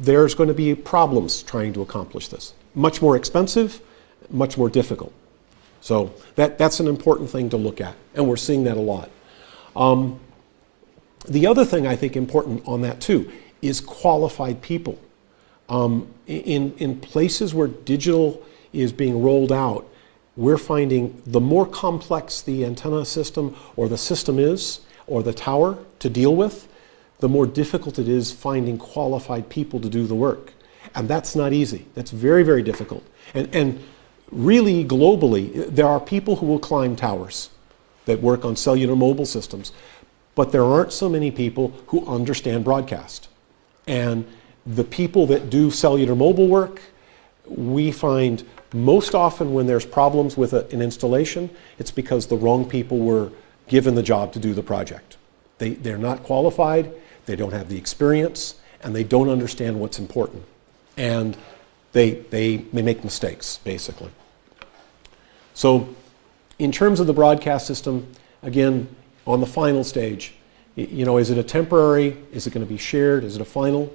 there's going to be problems trying to accomplish this. Much more expensive, much more difficult. So that's an important thing to look at, and we're seeing that a lot. The other thing I think important on that too is qualified people. In places where digital is being rolled out, we're finding the more complex the antenna system or the system is, or the tower to deal with, the more difficult it is finding qualified people to do the work. And that's not easy. That's very, very difficult. And really globally, there are people who will climb towers that work on cellular mobile systems, but there aren't so many people who understand broadcast. And the people that do cellular mobile work, we find most often when there's problems with an installation, it's because the wrong people were given the job to do the project. They're not qualified, they don't have the experience, and they don't understand what's important. And they make mistakes, basically. So in terms of the broadcast system, again, on the final stage, is it a temporary? Is it going to be shared? Is it a final?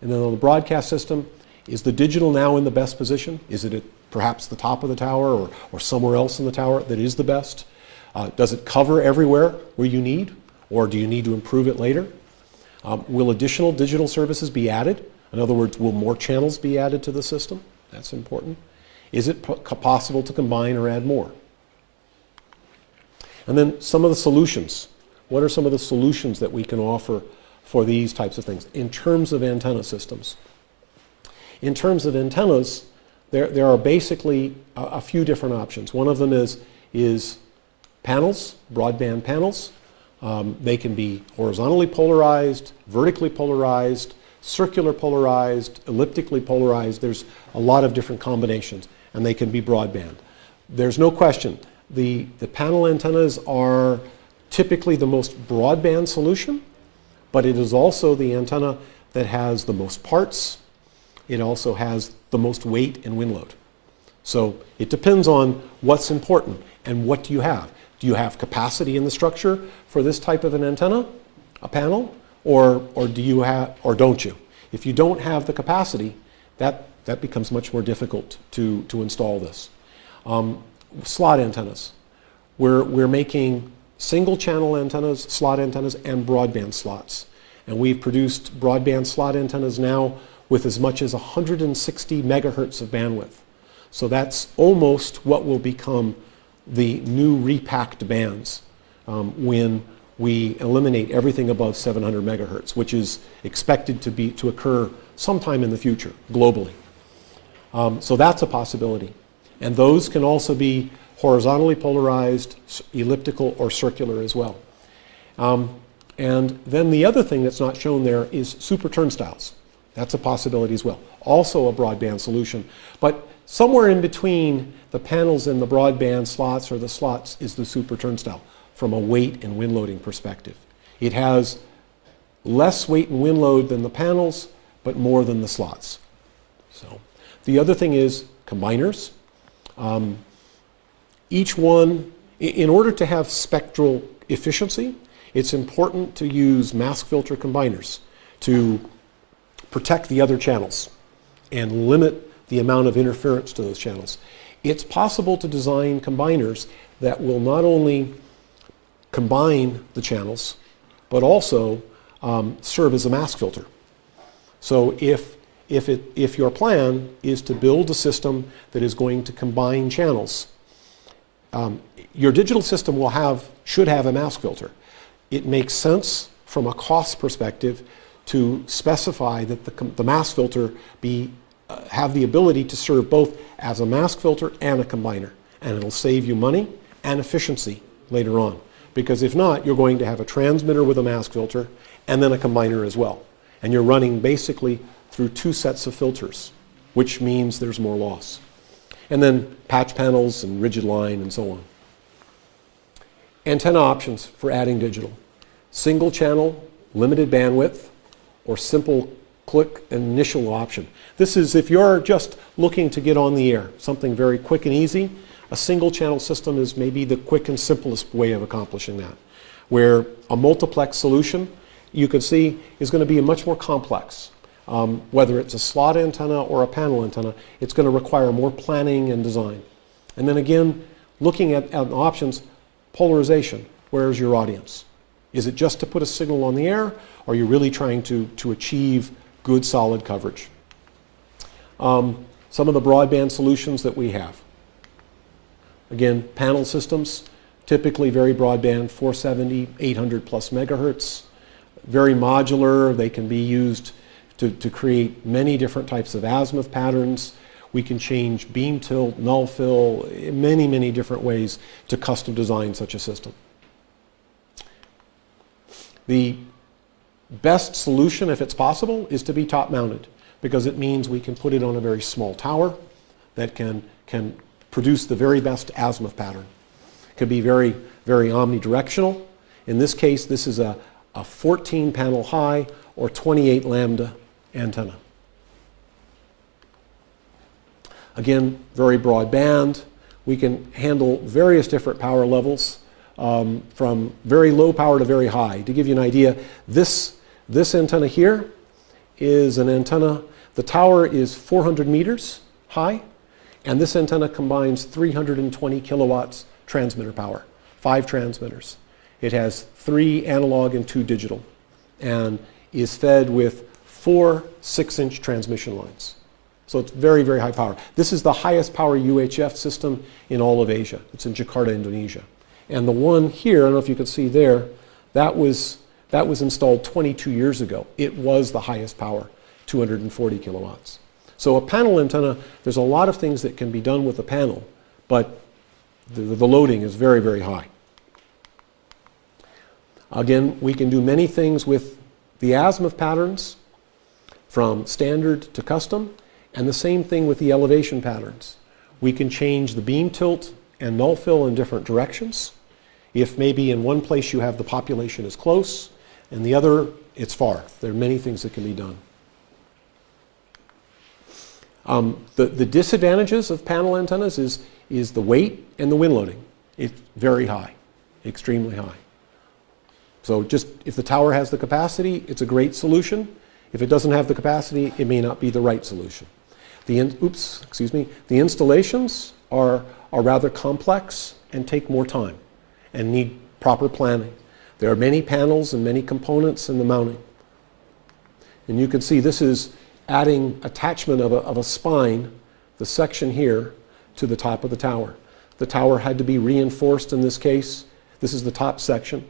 And then on the broadcast system, is the digital now in the best position? Is it at perhaps the top of the tower or somewhere else in the tower that is the best? Does it cover everywhere where you need? Or do you need to improve it later? Will additional digital services be added? In other words, will more channels be added to the system? That's important. Is it possible to combine or add more? And then some of the solutions. What are some of the solutions that we can offer for these types of things in terms of antenna systems? In terms of antennas, there are basically a few different options. One of them is panels, broadband panels. They can be horizontally polarized, vertically polarized, circular polarized, elliptically polarized. There's a lot of different combinations, and they can be broadband. There's no question. The panel antennas are typically the most broadband solution, but it is also the antenna that has the most parts. It also has the most weight and wind load. So it depends on what's important and what do you have. Do you have capacity in the structure for this type of an antenna, a panel, or don't you? If you don't have the capacity, that becomes much more difficult to install this. Slot antennas. We're making single channel antennas, slot antennas, and broadband slots. And we've produced broadband slot antennas now with as much as 160 megahertz of bandwidth. So that's almost what will become the new repacked bands when we eliminate everything above 700 megahertz, which is expected to occur sometime in the future globally. So that's a possibility. And those can also be horizontally polarized, elliptical, or circular as well. And then the other thing that's not shown there is super turnstiles. That's a possibility as well. Also a broadband solution. But somewhere in between the panels and the broadband slots or the slots is the super turnstile from a weight and wind loading perspective. It has less weight and wind load than the panels, but more than the slots. So the other thing is combiners. Each one, in order to have spectral efficiency, it's important to use mask filter combiners to protect the other channels and limit the amount of interference to those channels. It's possible to design combiners that will not only combine the channels, but also serve as a mask filter. So if your plan is to build a system that is going to combine channels, your digital system should have a mask filter. It makes sense from a cost perspective to specify that the mask filter have the ability to serve both as a mask filter and a combiner. And it'll save you money and efficiency later on. Because if not, you're going to have a transmitter with a mask filter and then a combiner as well. And you're running basically through two sets of filters, which means there's more loss. And then patch panels and rigid line and so on. Antenna options for adding digital. Single channel, limited bandwidth, or simple click initial option. This is if you're just looking to get on the air, something very quick and easy. a single channel system is maybe the quick and simplest way of accomplishing that. Where a multiplex solution, you can see, is going to be much more complex. Whether it's a slot antenna or a panel antenna, it's going to require more planning and design. And then again, looking at options, polarization. Where's your audience? Is it just to put a signal on the air, or are you really trying to achieve good, solid coverage? Some of the broadband solutions that we have. Again, panel systems, typically very broadband, 470, 800 plus megahertz. Very modular. They can be used to create many different types of azimuth patterns. We can change beam tilt, null fill, many, many different ways to custom design such a system. The best solution, if it's possible, is to be top mounted, because it means we can put it on a very small tower that can produce the very best azimuth pattern. It can be very, very omnidirectional. In this case, this is a 14 panel high or 28 lambda antenna. Again, very broad band. We can handle various different power levels, from very low power to very high. To give you an idea, this antenna here is an antenna. The tower is 400 meters high, and this antenna combines 320 kilowatts transmitter power, 5 transmitters. It has 3 analog and 2 digital, and is fed with 4 6-inch transmission lines. So it's very, very high power. This is the highest power UHF system in all of Asia. It's in Jakarta, Indonesia. And the one here, I don't know if you can see there, that was installed 22 years ago. It was the highest power, 240 kilowatts. So a panel antenna, there's a lot of things that can be done with a panel, but the loading is very, very high. Again, we can do many things with the azimuth patterns, from standard to custom, and the same thing with the elevation patterns. We can change the beam tilt and null fill in different directions. If maybe in one place you have the population is close, and the other it's far. There are many things that can be done. The disadvantages of panel antennas is the weight and the wind loading. It's very high, extremely high. So just if the tower has the capacity, it's a great solution. If it doesn't have the capacity, it may not be the right solution. The installations are rather complex and take more time and need proper planning. There are many panels and many components in the mounting. And you can see this is adding attachment of a spine, the section here, to the top of the tower. The tower had to be reinforced in this case. This is the top section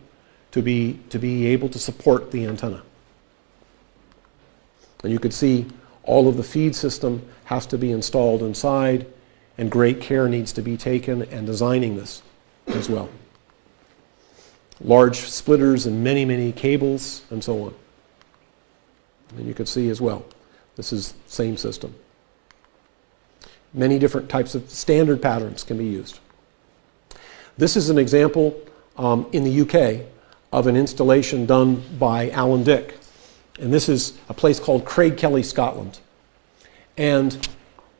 to be able to support the antenna. And you can see all of the feed system has to be installed inside, and great care needs to be taken in designing this as well. Large splitters and many, many cables and so on. And you can see as well, this is the same system. Many different types of standard patterns can be used. This is an example in the UK of an installation done by Alan Dick. And this is a place called Craigkelly, Scotland. And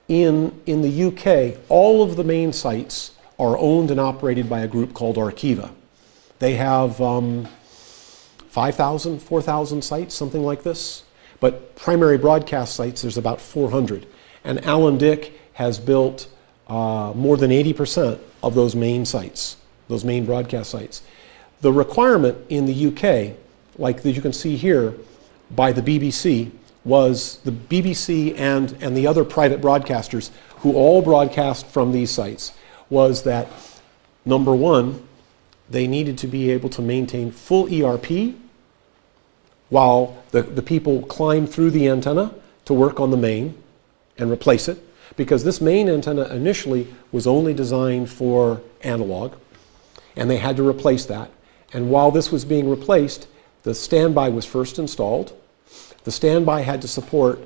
in the UK, all of the main sites are owned and operated by a group called Arqiva. They have 5,000, 4,000 sites, something like this. But primary broadcast sites, there's about 400. And Alan Dick has built more than 80% of those main sites, those main broadcast sites. The requirement in the UK, like that you can see here, by the BBC, was the BBC and the other private broadcasters who all broadcast from these sites, was that, number one, they needed to be able to maintain full ERP while the people climbed through the antenna to work on the main and replace it, because this main antenna initially was only designed for analog, and they had to replace that. And while this was being replaced, the standby was first installed. The standby had to support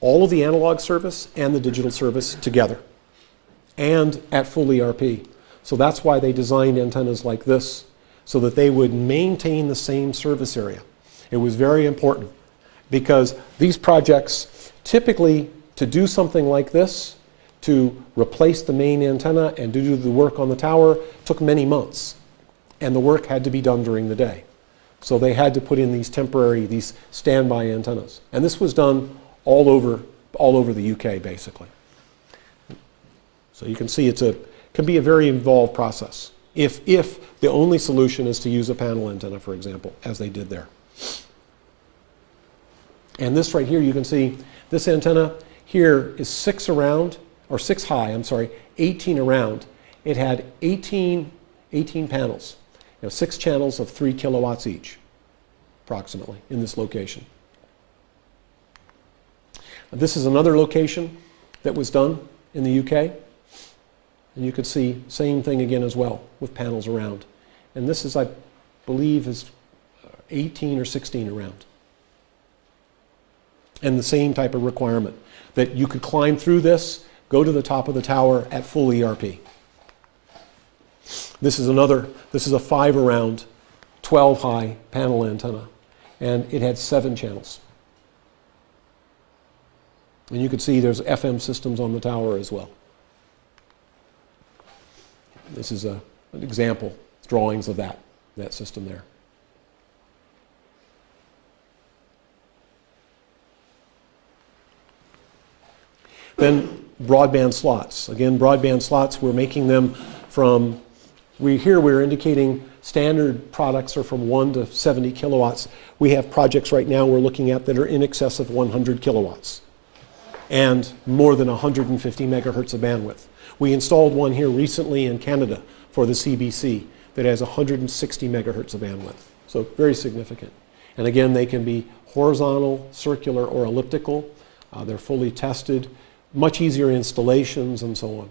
all of the analog service and the digital service together, and at full ERP. So that's why they designed antennas like this, so that they would maintain the same service area. It was very important, because these projects, typically to do something like this, to replace the main antenna and to do the work on the tower took many months. And the work had to be done during the day. So they had to put in these temporary, these standby antennas. And this was done all over the UK, basically. So you can see it can be a very involved process if the only solution is to use a panel antenna, for example, as they did there. And this right here, you can see this antenna here is 6 high, 18 around. It had 18 panels, 6 channels of 3 kilowatts each, approximately, in this location. This is another location that was done in the UK. And you could see same thing again as well with panels around. And this is, I believe, is 18 or 16 around. And the same type of requirement, that you could climb through this, go to the top of the tower at full ERP. This is a 5 around, 12 high panel antenna. And it had 7 channels. And you can see there's FM systems on the tower as well. This is an example, drawings of that system there. Then broadband slots. Again, broadband slots, we're making them from, we're indicating standard products are from 1 to 70 kilowatts. We have projects right now we're looking at that are in excess of 100 kilowatts and more than 150 megahertz of bandwidth. We installed one here recently in Canada for the CBC that has 160 megahertz of bandwidth. So very significant. And again, they can be horizontal, circular, or elliptical. They're fully tested, much easier installations, and so on.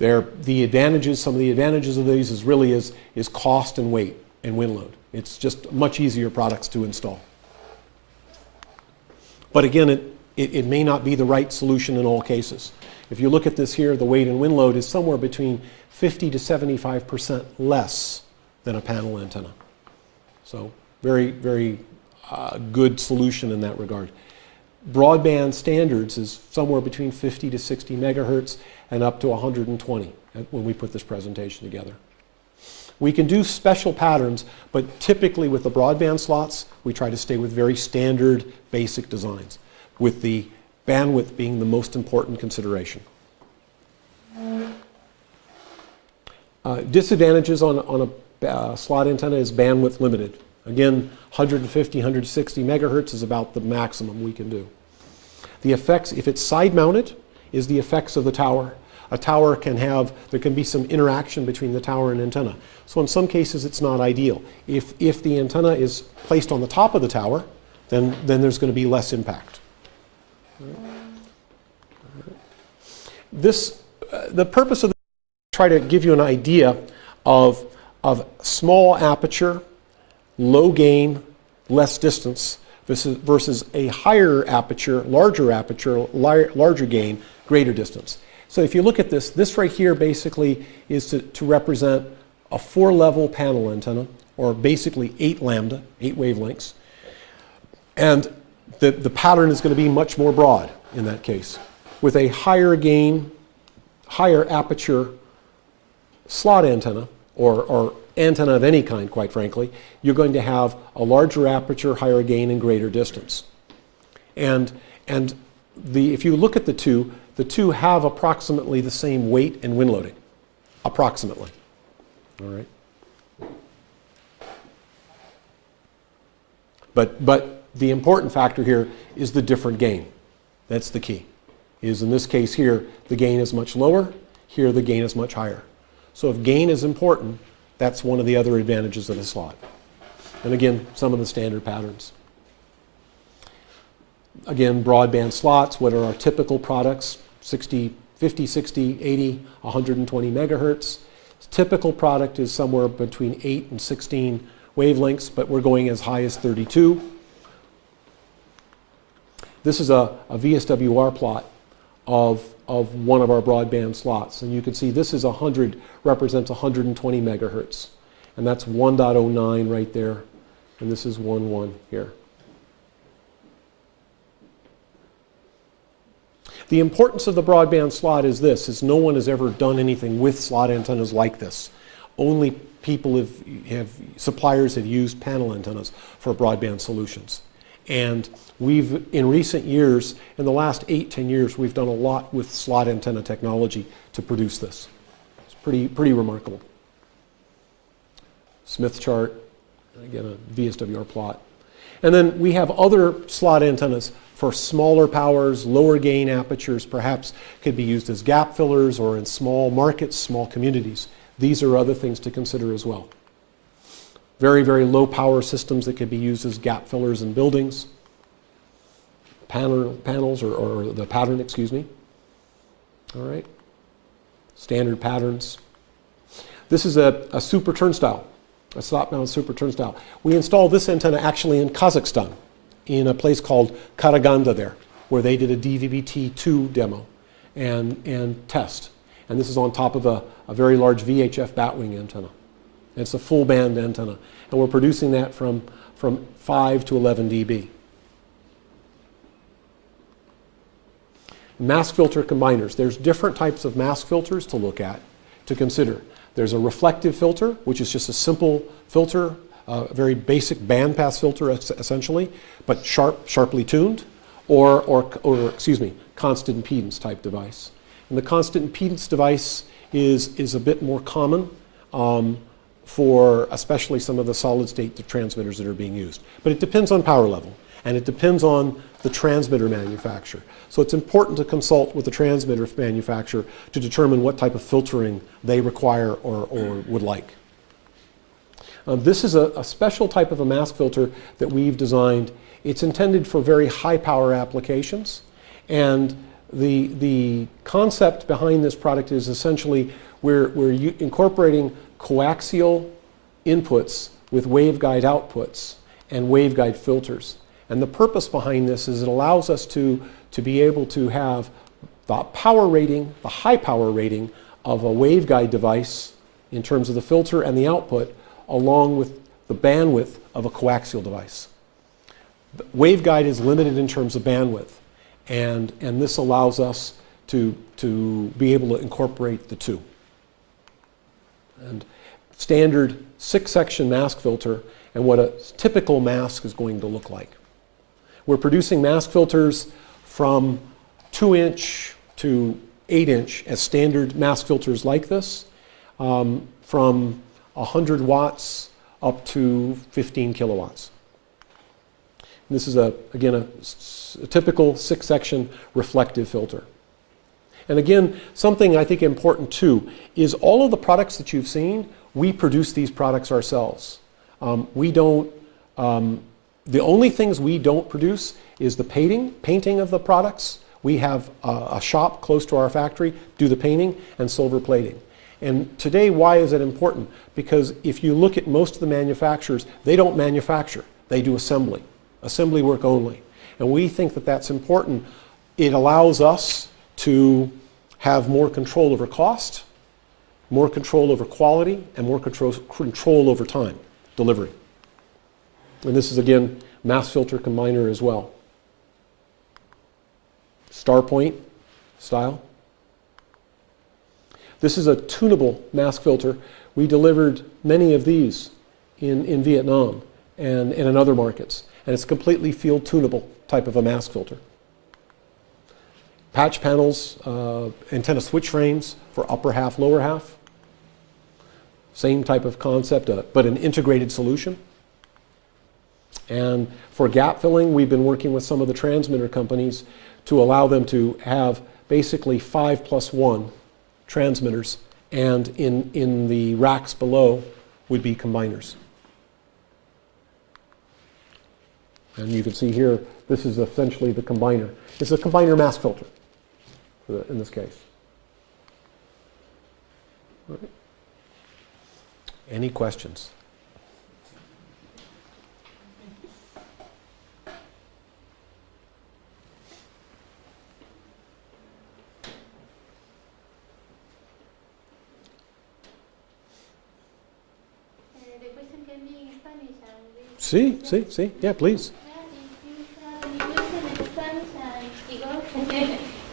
Some of the advantages of these is cost and weight and wind load. It's just much easier products to install. But again, it may not be the right solution in all cases. If you look at this here, the weight and wind load is somewhere between 50 to 75% less than a panel antenna. So very, very good solution in that regard. Broadband standards is somewhere between 50 to 60 megahertz and up to 120 when we put this presentation together. We can do special patterns, but typically with the broadband slots, we try to stay with very standard, basic designs, with the bandwidth being the most important consideration. Disadvantages on a slot antenna is bandwidth limited. Again, 150, 160 megahertz is about the maximum we can do. The effects, if it's side mounted, is the effects of the tower. A tower there can be some interaction between the tower and antenna. So in some cases it's not ideal. If the antenna is placed on the top of the tower, then there's going to be less impact. The purpose of this is to try to give you an idea of small aperture, low gain, less distance versus a higher aperture, larger gain, greater distance. So if you look at this right here basically is to represent a 4-level panel antenna, or basically 8 lambda, 8 wavelengths. And the pattern is going to be much more broad in that case. With a higher gain, higher aperture slot antenna, or antenna of any kind, quite frankly, you're going to have a larger aperture, higher gain, and greater distance. And if you look at the two have approximately the same weight and wind loading, approximately. All right. But the important factor here is the different gain. That's the key. Is in this case here, the gain is much lower. Here, the gain is much higher. So if gain is important, that's one of the other advantages of the slot. And again, some of the standard patterns. Again, broadband slots, what are our typical products? 50, 60, 80, 120 megahertz. Typical product is somewhere between 8 and 16 wavelengths, but we're going as high as 32. This is a VSWR plot of one of our broadband slots. And you can see this is 100, represents 120 megahertz. And that's 1.09 right there. And this is 1.1 here. The importance of the broadband slot is this, is no one has ever done anything with slot antennas like this. Only people suppliers have used panel antennas for broadband solutions. And we've, in recent years, in the last 8-10 years, we've done a lot with slot antenna technology to produce this. It's pretty remarkable. Smith chart, again a VSWR plot. And then we have other slot antennas for smaller powers, lower gain apertures, perhaps could be used as gap fillers or in small markets, small communities. These are other things to consider as well. Very, very low power systems that could be used as gap fillers in buildings, panels or the pattern, excuse me. All right, standard patterns. This is a super turnstile, a slot mounted super turnstile. We installed this antenna actually in Kazakhstan, in a place called Karaganda there, where they did a DVB-T2 demo and test. And this is on top of a very large VHF batwing antenna. And it's a full band antenna. And we're producing that from 5 to 11 dB. Mask filter combiners. There's different types of mask filters to look at, to consider. There's a reflective filter, which is just a simple filter, a very basic bandpass filter essentially, but sharply tuned, or excuse me, constant impedance type device. And the constant impedance device is a bit more common for especially some of the solid state transmitters that are being used. But it depends on power level, and it depends on the transmitter manufacturer. So it's important to consult with the transmitter manufacturer to determine what type of filtering they require or would like. This is a special type of a mask filter that we've designed. It's intended for very high power applications, and the concept behind this product is essentially we're incorporating coaxial inputs with waveguide outputs and waveguide filters. And the purpose behind this is it allows us to be able to have the power rating, the high power rating of a waveguide device in terms of the filter and the output, along with the bandwidth of a coaxial device. The waveguide is limited in terms of bandwidth, and this allows us to be able to incorporate the two. And standard 6-section mask filter and what a typical mask is going to look like. We're producing mask filters from 2-inch to 8-inch as standard mask filters like this, from 100 watts up to 15 kilowatts. And this is, again, a typical 6-section reflective filter. And again, something I think important too is all of the products that you've seen, we produce these products ourselves. The only things we don't produce is the painting of the products. We have a shop close to our factory, do the painting and silver plating. And today, why is it important? Because if you look at most of the manufacturers, they don't manufacture, they do assembly work only. And we think that that's important. It allows us to have more control over cost, more control over quality, and more control over time, delivery. And this is, again, mask filter combiner as well. Star point style. This is a tunable mask filter. We delivered many of these in Vietnam and in other markets. And it's completely field tunable type of a mask filter. Patch panels, antenna switch frames for upper half, lower half. Same type of concept, but an integrated solution. And for gap filling, we've been working with some of the transmitter companies to allow them to have basically 5+1 transmitters, and in the racks below would be combiners. And you can see here, this is essentially the combiner. It's a combiner mask filter in this case. All right. Any questions? The question can be in Spanish. Sí, yeah, please.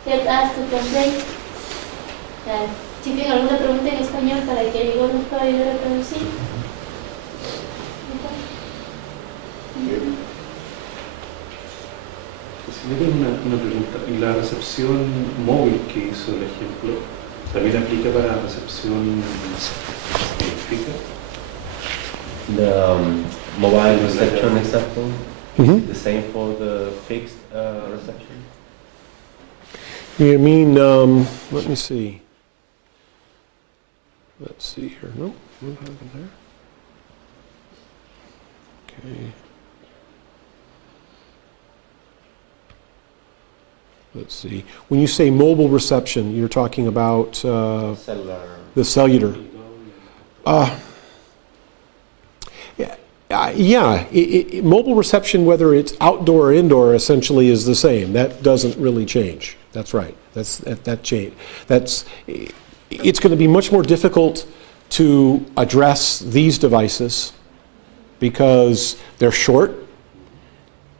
The get asked to translate. Si tienen alguna pregunta en español para que Igor nos pueda ayudar a traducir. Si me tengo una pregunta, la recepción móvil que hizo el ejemplo, ¿también aplica para recepción fija? The mobile reception example, Mhm. the same for the fixed reception? You mean, let me see. Let's see here. No, what happened there? Okay. Let's see. When you say mobile reception, you're talking about Cellular. the cellular. Yeah, mobile reception, whether it's outdoor or indoor, essentially is the same. That doesn't really change. That's right. That change. It's going to be much more difficult to address these devices because they're short.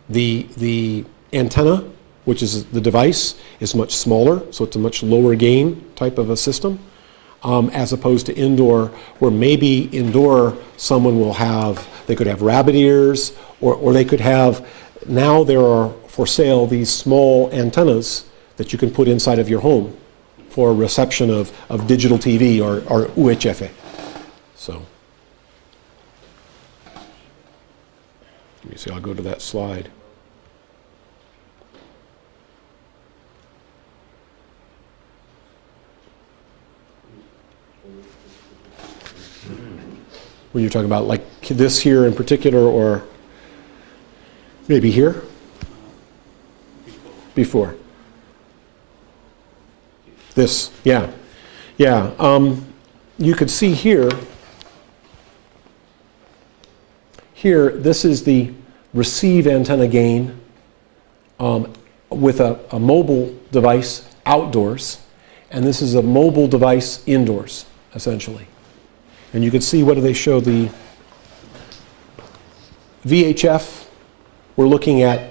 The antenna, which is the device, is much smaller, so it's a much lower gain type of a system, as opposed to indoor, where maybe indoor someone will have, they could have rabbit ears, or they could have, now there are for sale these small antennas that you can put inside of your home for reception of digital TV or UHF. So, let me see, I'll go to that slide. Were you talking about like this here in particular, or maybe here? Before. This, yeah. Yeah. You could see here, this is the receive antenna gain with a mobile device outdoors, and this is a mobile device indoors, essentially. And you can see, what do they show? The VHF, we're looking at,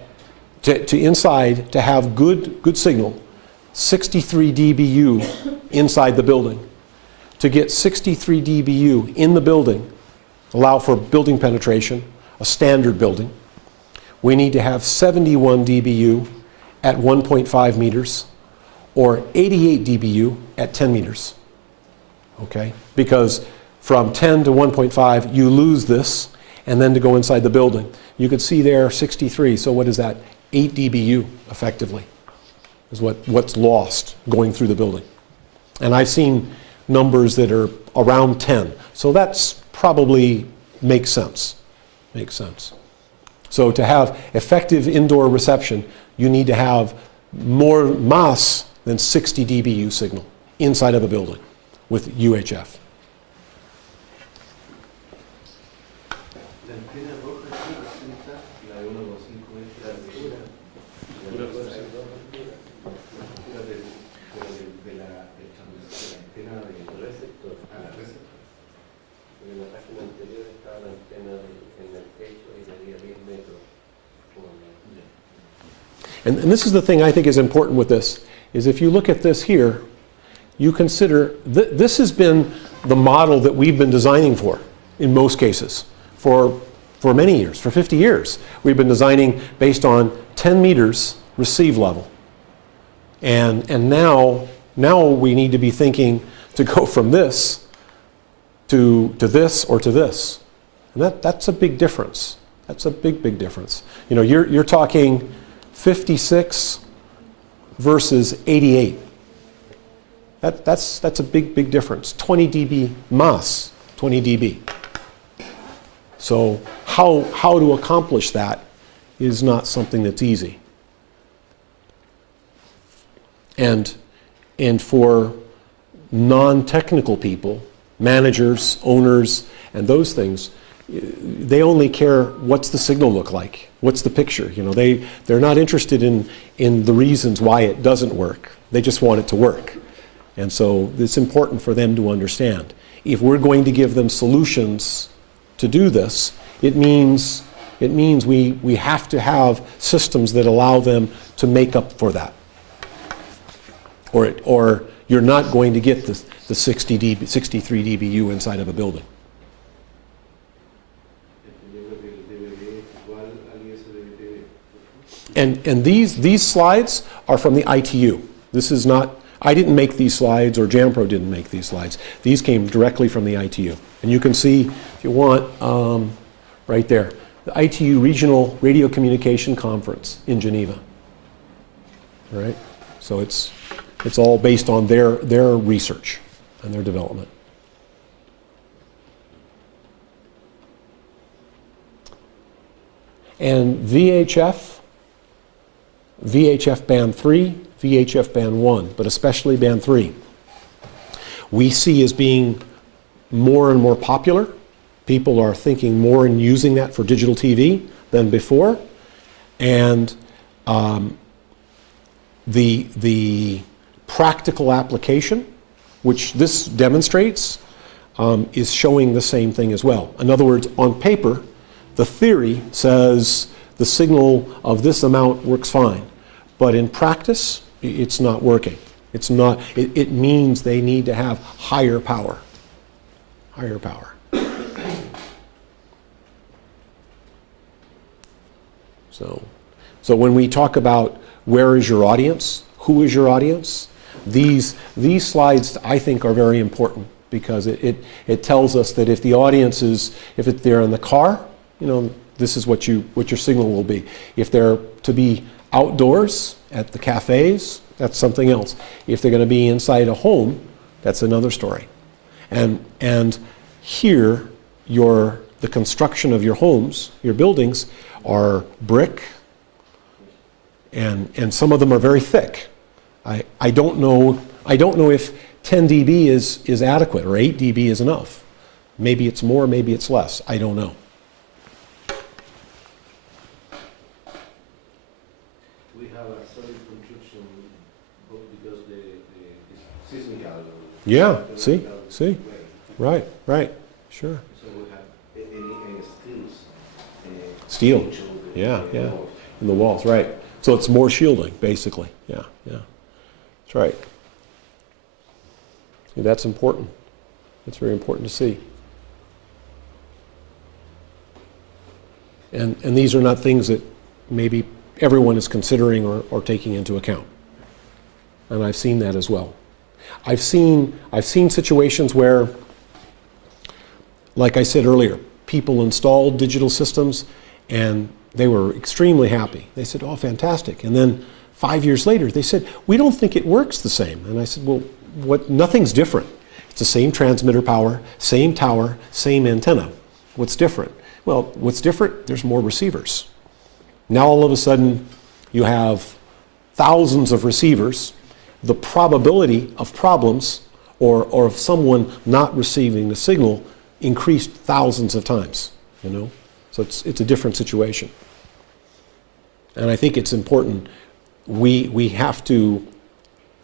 to inside, to have good signal, 63 dBu inside the building. To get 63 dBu in the building, allow for building penetration, a standard building, we need to have 71 dBu at 1.5 meters or 88 dBu at 10 meters. Okay? Because from 10 to 1.5, you lose this, and then to go inside the building. You could see there 63, so what is that? 8 dBu, effectively, is what's lost going through the building. And I've seen numbers that are around 10, so that's probably makes sense. Makes sense. So to have effective indoor reception, you need to have more mass than 60 dBu signal inside of a building with UHF. And this is the thing I think is important with this, is if you look at this here, you consider, this has been the model that we've been designing for, in most cases, for many years, for 50 years. We've been designing based on 10 meters receive level. And now we need to be thinking to go from this to this or to this. And that's a big difference. That's a big difference. You know, you're talking 56 versus 88. That's a big difference. 20 dB mass, 20 dB. So how to accomplish that is not something that's easy. And for non-technical people, managers, owners, and those things, they only care what's the signal look like, what's the picture. You know, they're not interested in the reasons why it doesn't work. They just want it to work. And so it's important for them to understand. If we're going to give them solutions to do this, it means we have to have systems that allow them to make up for that. or you're not going to get the 63 dBu inside of a building. And these slides are from the ITU. This is not, I didn't make these slides, or Jampro didn't make these slides. These came directly from the ITU. And you can see, if you want, right there, the ITU Regional Radio Communication Conference in Geneva. All right? So it's all based on their research and their development. And VHF band 3, VHF band 1, but especially band 3, we see as being more and more popular. People are thinking more and using that for digital TV than before. And the practical application, which this demonstrates, is showing the same thing as well. In other words, on paper, the theory says the signal of this amount works fine. But in practice, it's not working. It's not, it means they need to have higher power. Higher power. So when we talk about where is your audience, who is your audience, these slides I think are very important, because it tells us that if the audience is, if they're in the car, you know, this is what your signal will be. If they're to be outdoors at the cafes, that's something else. If they're going to be inside a home, that's another story. And here, the construction of your homes, your buildings, are brick, and some of them are very thick. I don't know if 10 dB is adequate, or 8 dB is enough. Maybe it's more, maybe it's less. I don't know. We have a solid construction because the seismical. Yeah, see, right, sure. So we have any Steel, yeah, in the walls, right. So it's more shielding, basically, yeah, that's right. Yeah, that's important. That's very important to see. And these are not things that maybe everyone is considering or taking into account. And I've seen that as well. I've seen situations where, like I said earlier, people installed digital systems and they were extremely happy. They said, oh, fantastic. And then 5 years later, they said, we don't think it works the same. And I said, well, nothing's different. It's the same transmitter power, same tower, same antenna. What's different? Well, what's different? There's more receivers. Now all of a sudden, you have thousands of receivers. The probability of problems or of someone not receiving the signal increased thousands of times, you know? So it's a different situation. And I think it's important, we have to,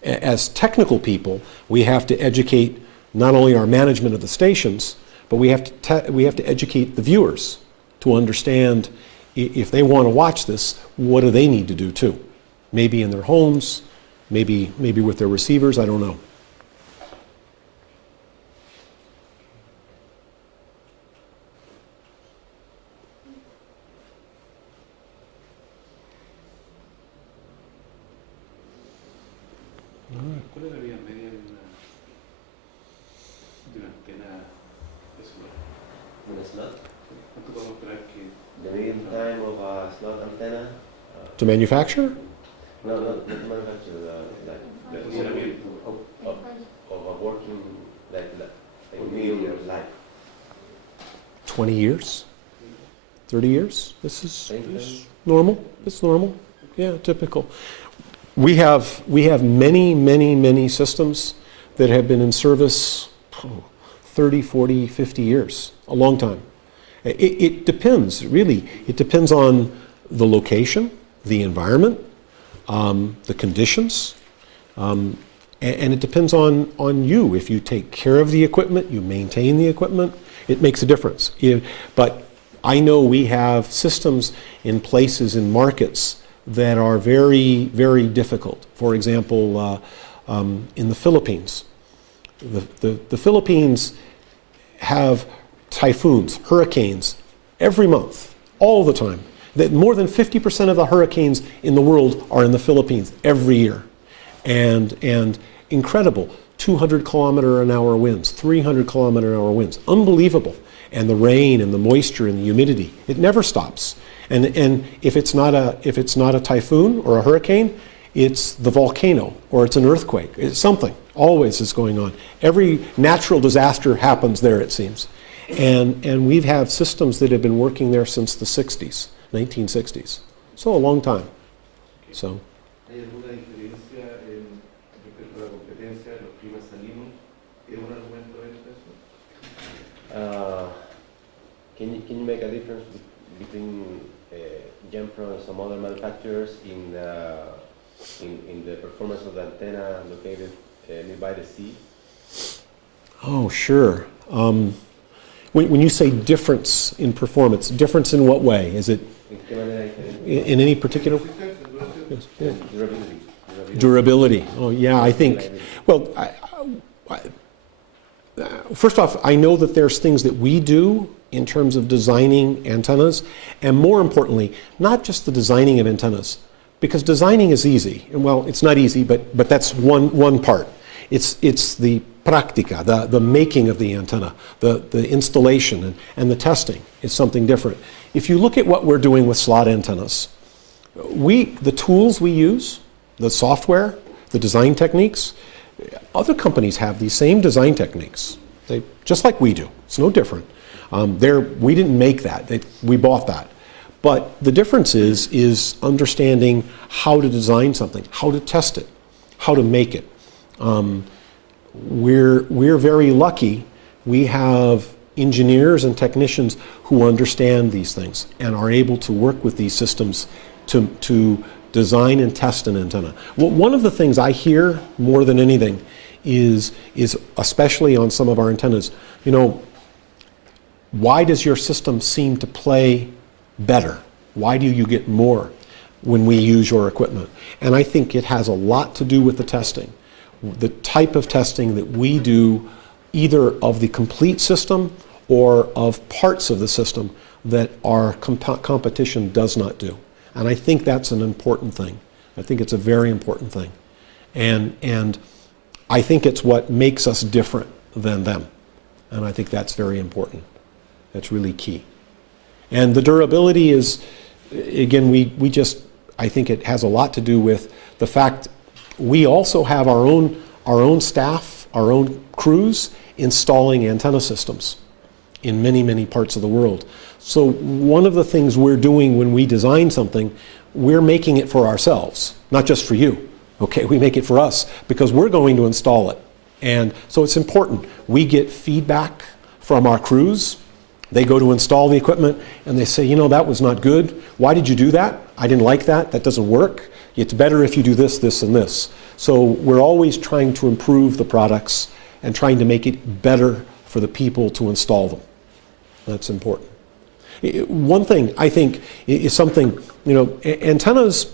as technical people, we have to educate not only our management of the stations, but we have to educate the viewers to understand if they want to watch this, what do they need to do too? Maybe in their homes, maybe with their receivers, I don't know. ¿Cuál es la vida media de una antena de solar? In a slot, ¿Cuánto podemos esperar que the median time of a slot antenna, To manufacture? no, not to manufacture, de funcionamiento? of a working, like medium life. 20 years? 30 years? This is Same normal. It's normal. Yeah, typical. We have many systems that have been in service 30, 40, 50 years, a long time. It depends, really. It depends on the location, the environment, the conditions, and it depends on you. If you take care of the equipment, you maintain the equipment, it makes a difference. But I know we have systems in places, in markets, that are very, very difficult. For example, in the Philippines. The Philippines have typhoons, hurricanes, every month, all the time. That more than 50% of the hurricanes in the world are in the Philippines every year. And incredible, 200-kilometer-an-hour winds, 300-kilometer-an-hour winds, unbelievable. And the rain and the moisture and the humidity, it never stops. And if it's not a typhoon or a hurricane, it's the volcano or it's an earthquake. It's something always is going on. Every natural disaster happens there, it seems. And we have systems that have been working there since the 60s, 1960s. So a long time. So. ¿Hay alguna diferencia respecto a la competencia de los climas salinos? ¿Es un argumento de eso? Can you make a difference between Jampro and some other manufacturers in the performance of the antenna located nearby the sea? Oh, sure. When you say difference in performance, difference in what way? Is it ¿En qué manera diferente? in any particular? Yes, yeah. Durability. Durability. Oh, yeah, I think, well, first off, I know that there's things that we do in terms of designing antennas, and more importantly, not just the designing of antennas, because designing is easy. And well, it's not easy, but that's one part. It's the practica, the making of the antenna, the installation and the testing is something different. If you look at what we're doing with slot antennas, the tools we use, the software, the design techniques, other companies have these same design techniques, just like we do. It's no different. We didn't make that. We bought that. But the difference is understanding how to design something, how to test it, how to make it. We're very lucky. We have engineers and technicians who understand these things and are able to work with these systems to design and test an antenna. Well, one of the things I hear more than anything is especially on some of our antennas, why does your system seem to play better? Why do you get more when we use your equipment? And I think it has a lot to do with the testing. The type of testing that we do, either of the complete system or of parts of the system that our competition does not do. And I think that's an important thing. I think it's a very important thing. And I think it's what makes us different than them. And I think that's very important. That's really key. And the durability is, again, I think it has a lot to do with the fact we also have our own staff, our own crews installing antenna systems in many, many parts of the world. So one of the things we're doing when we design something, we're making it for ourselves, not just for you. Okay, we make it for us because we're going to install it. And so it's important. We get feedback from our crews. They go to install the equipment and they say, that was not good. Why did you do that? I didn't like that. That doesn't work. It's better if you do this, this, and this. So we're always trying to improve the products and trying to make it better for the people to install them. That's important. One thing I think is something, antennas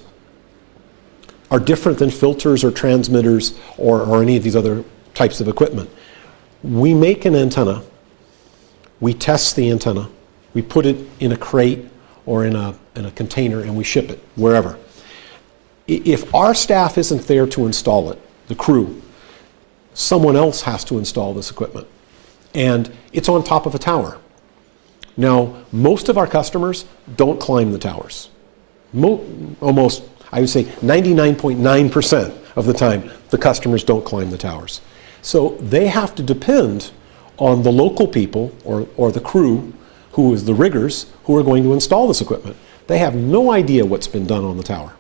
are different than filters or transmitters or any of these other types of equipment. We make an antenna, we test the antenna, we put it in a crate or in a container and we ship it wherever. If our staff isn't there to install it, the crew, someone else has to install this equipment. And it's on top of a tower. Now, most of our customers don't climb the towers. Almost, I would say 99.9% of the time, the customers don't climb the towers. So they have to depend on the local people or the crew, who is the riggers, who are going to install this equipment. They have no idea what's been done on the tower.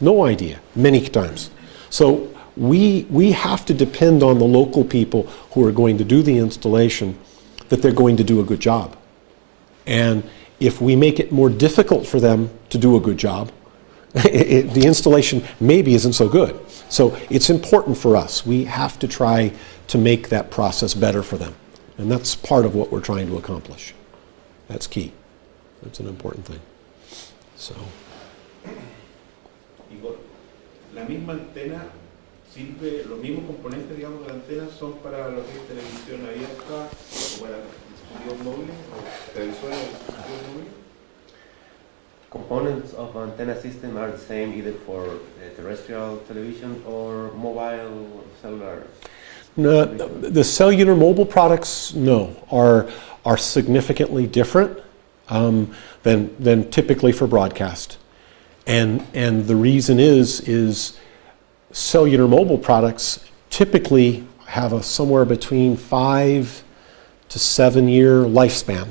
No idea, many times. So we have to depend on the local people who are going to do the installation, that they're going to do a good job. And if we make it more difficult for them to do a good job, the installation maybe isn't so good. So it's important for us. We have to try to make that process better for them. And that's part of what we're trying to accomplish. That's key. That's an important thing. So. Igor, la misma antena sirve, los mismos componentes, digamos, de la antena son para lo que es televisión abierta o para dispositivos móviles o televisores o dispositivos móviles. Components of antenna system are the same either for terrestrial television or mobile cellular. No, the cellular mobile products, no, are significantly different than typically for broadcast. And the reason is cellular mobile products typically have a somewhere between 5 to 7 year lifespan,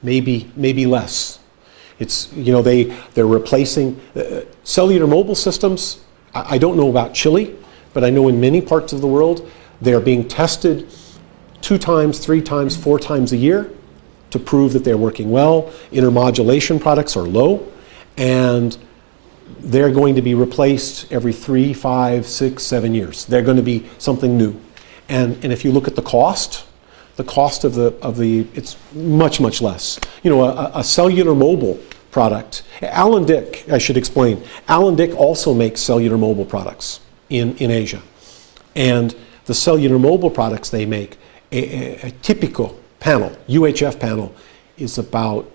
maybe less. It's, you know, they're replacing cellular mobile systems. I don't know about Chile, but I know in many parts of the world they're being tested 2 times, 3 times, 4 times a year to prove that they're working well. Intermodulation products are low, and they're going to be replaced every 3, 5, 6, 7 years. They're going to be something new. And if you look at the cost of the it's much less. You know, a cellular mobile product. Alan Dick, I should explain. Alan Dick also makes cellular mobile products in Asia. And the cellular mobile products they make, a typical panel, UHF panel, is about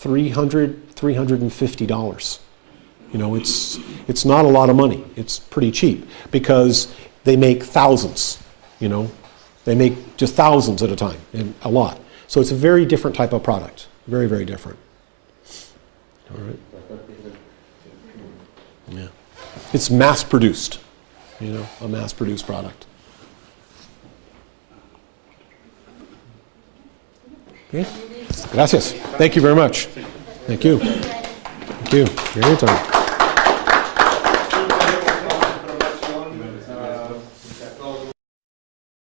$350. You know, it's not a lot of money. It's pretty cheap because they make thousands, you know. They make just thousands at a time, and a lot. So it's a very different type of product. Very, very different. All right. Yeah. It's mass produced, you know, a mass produced product. Okay. Gracias. Thank you very much. Thank you. Thank you. Very time.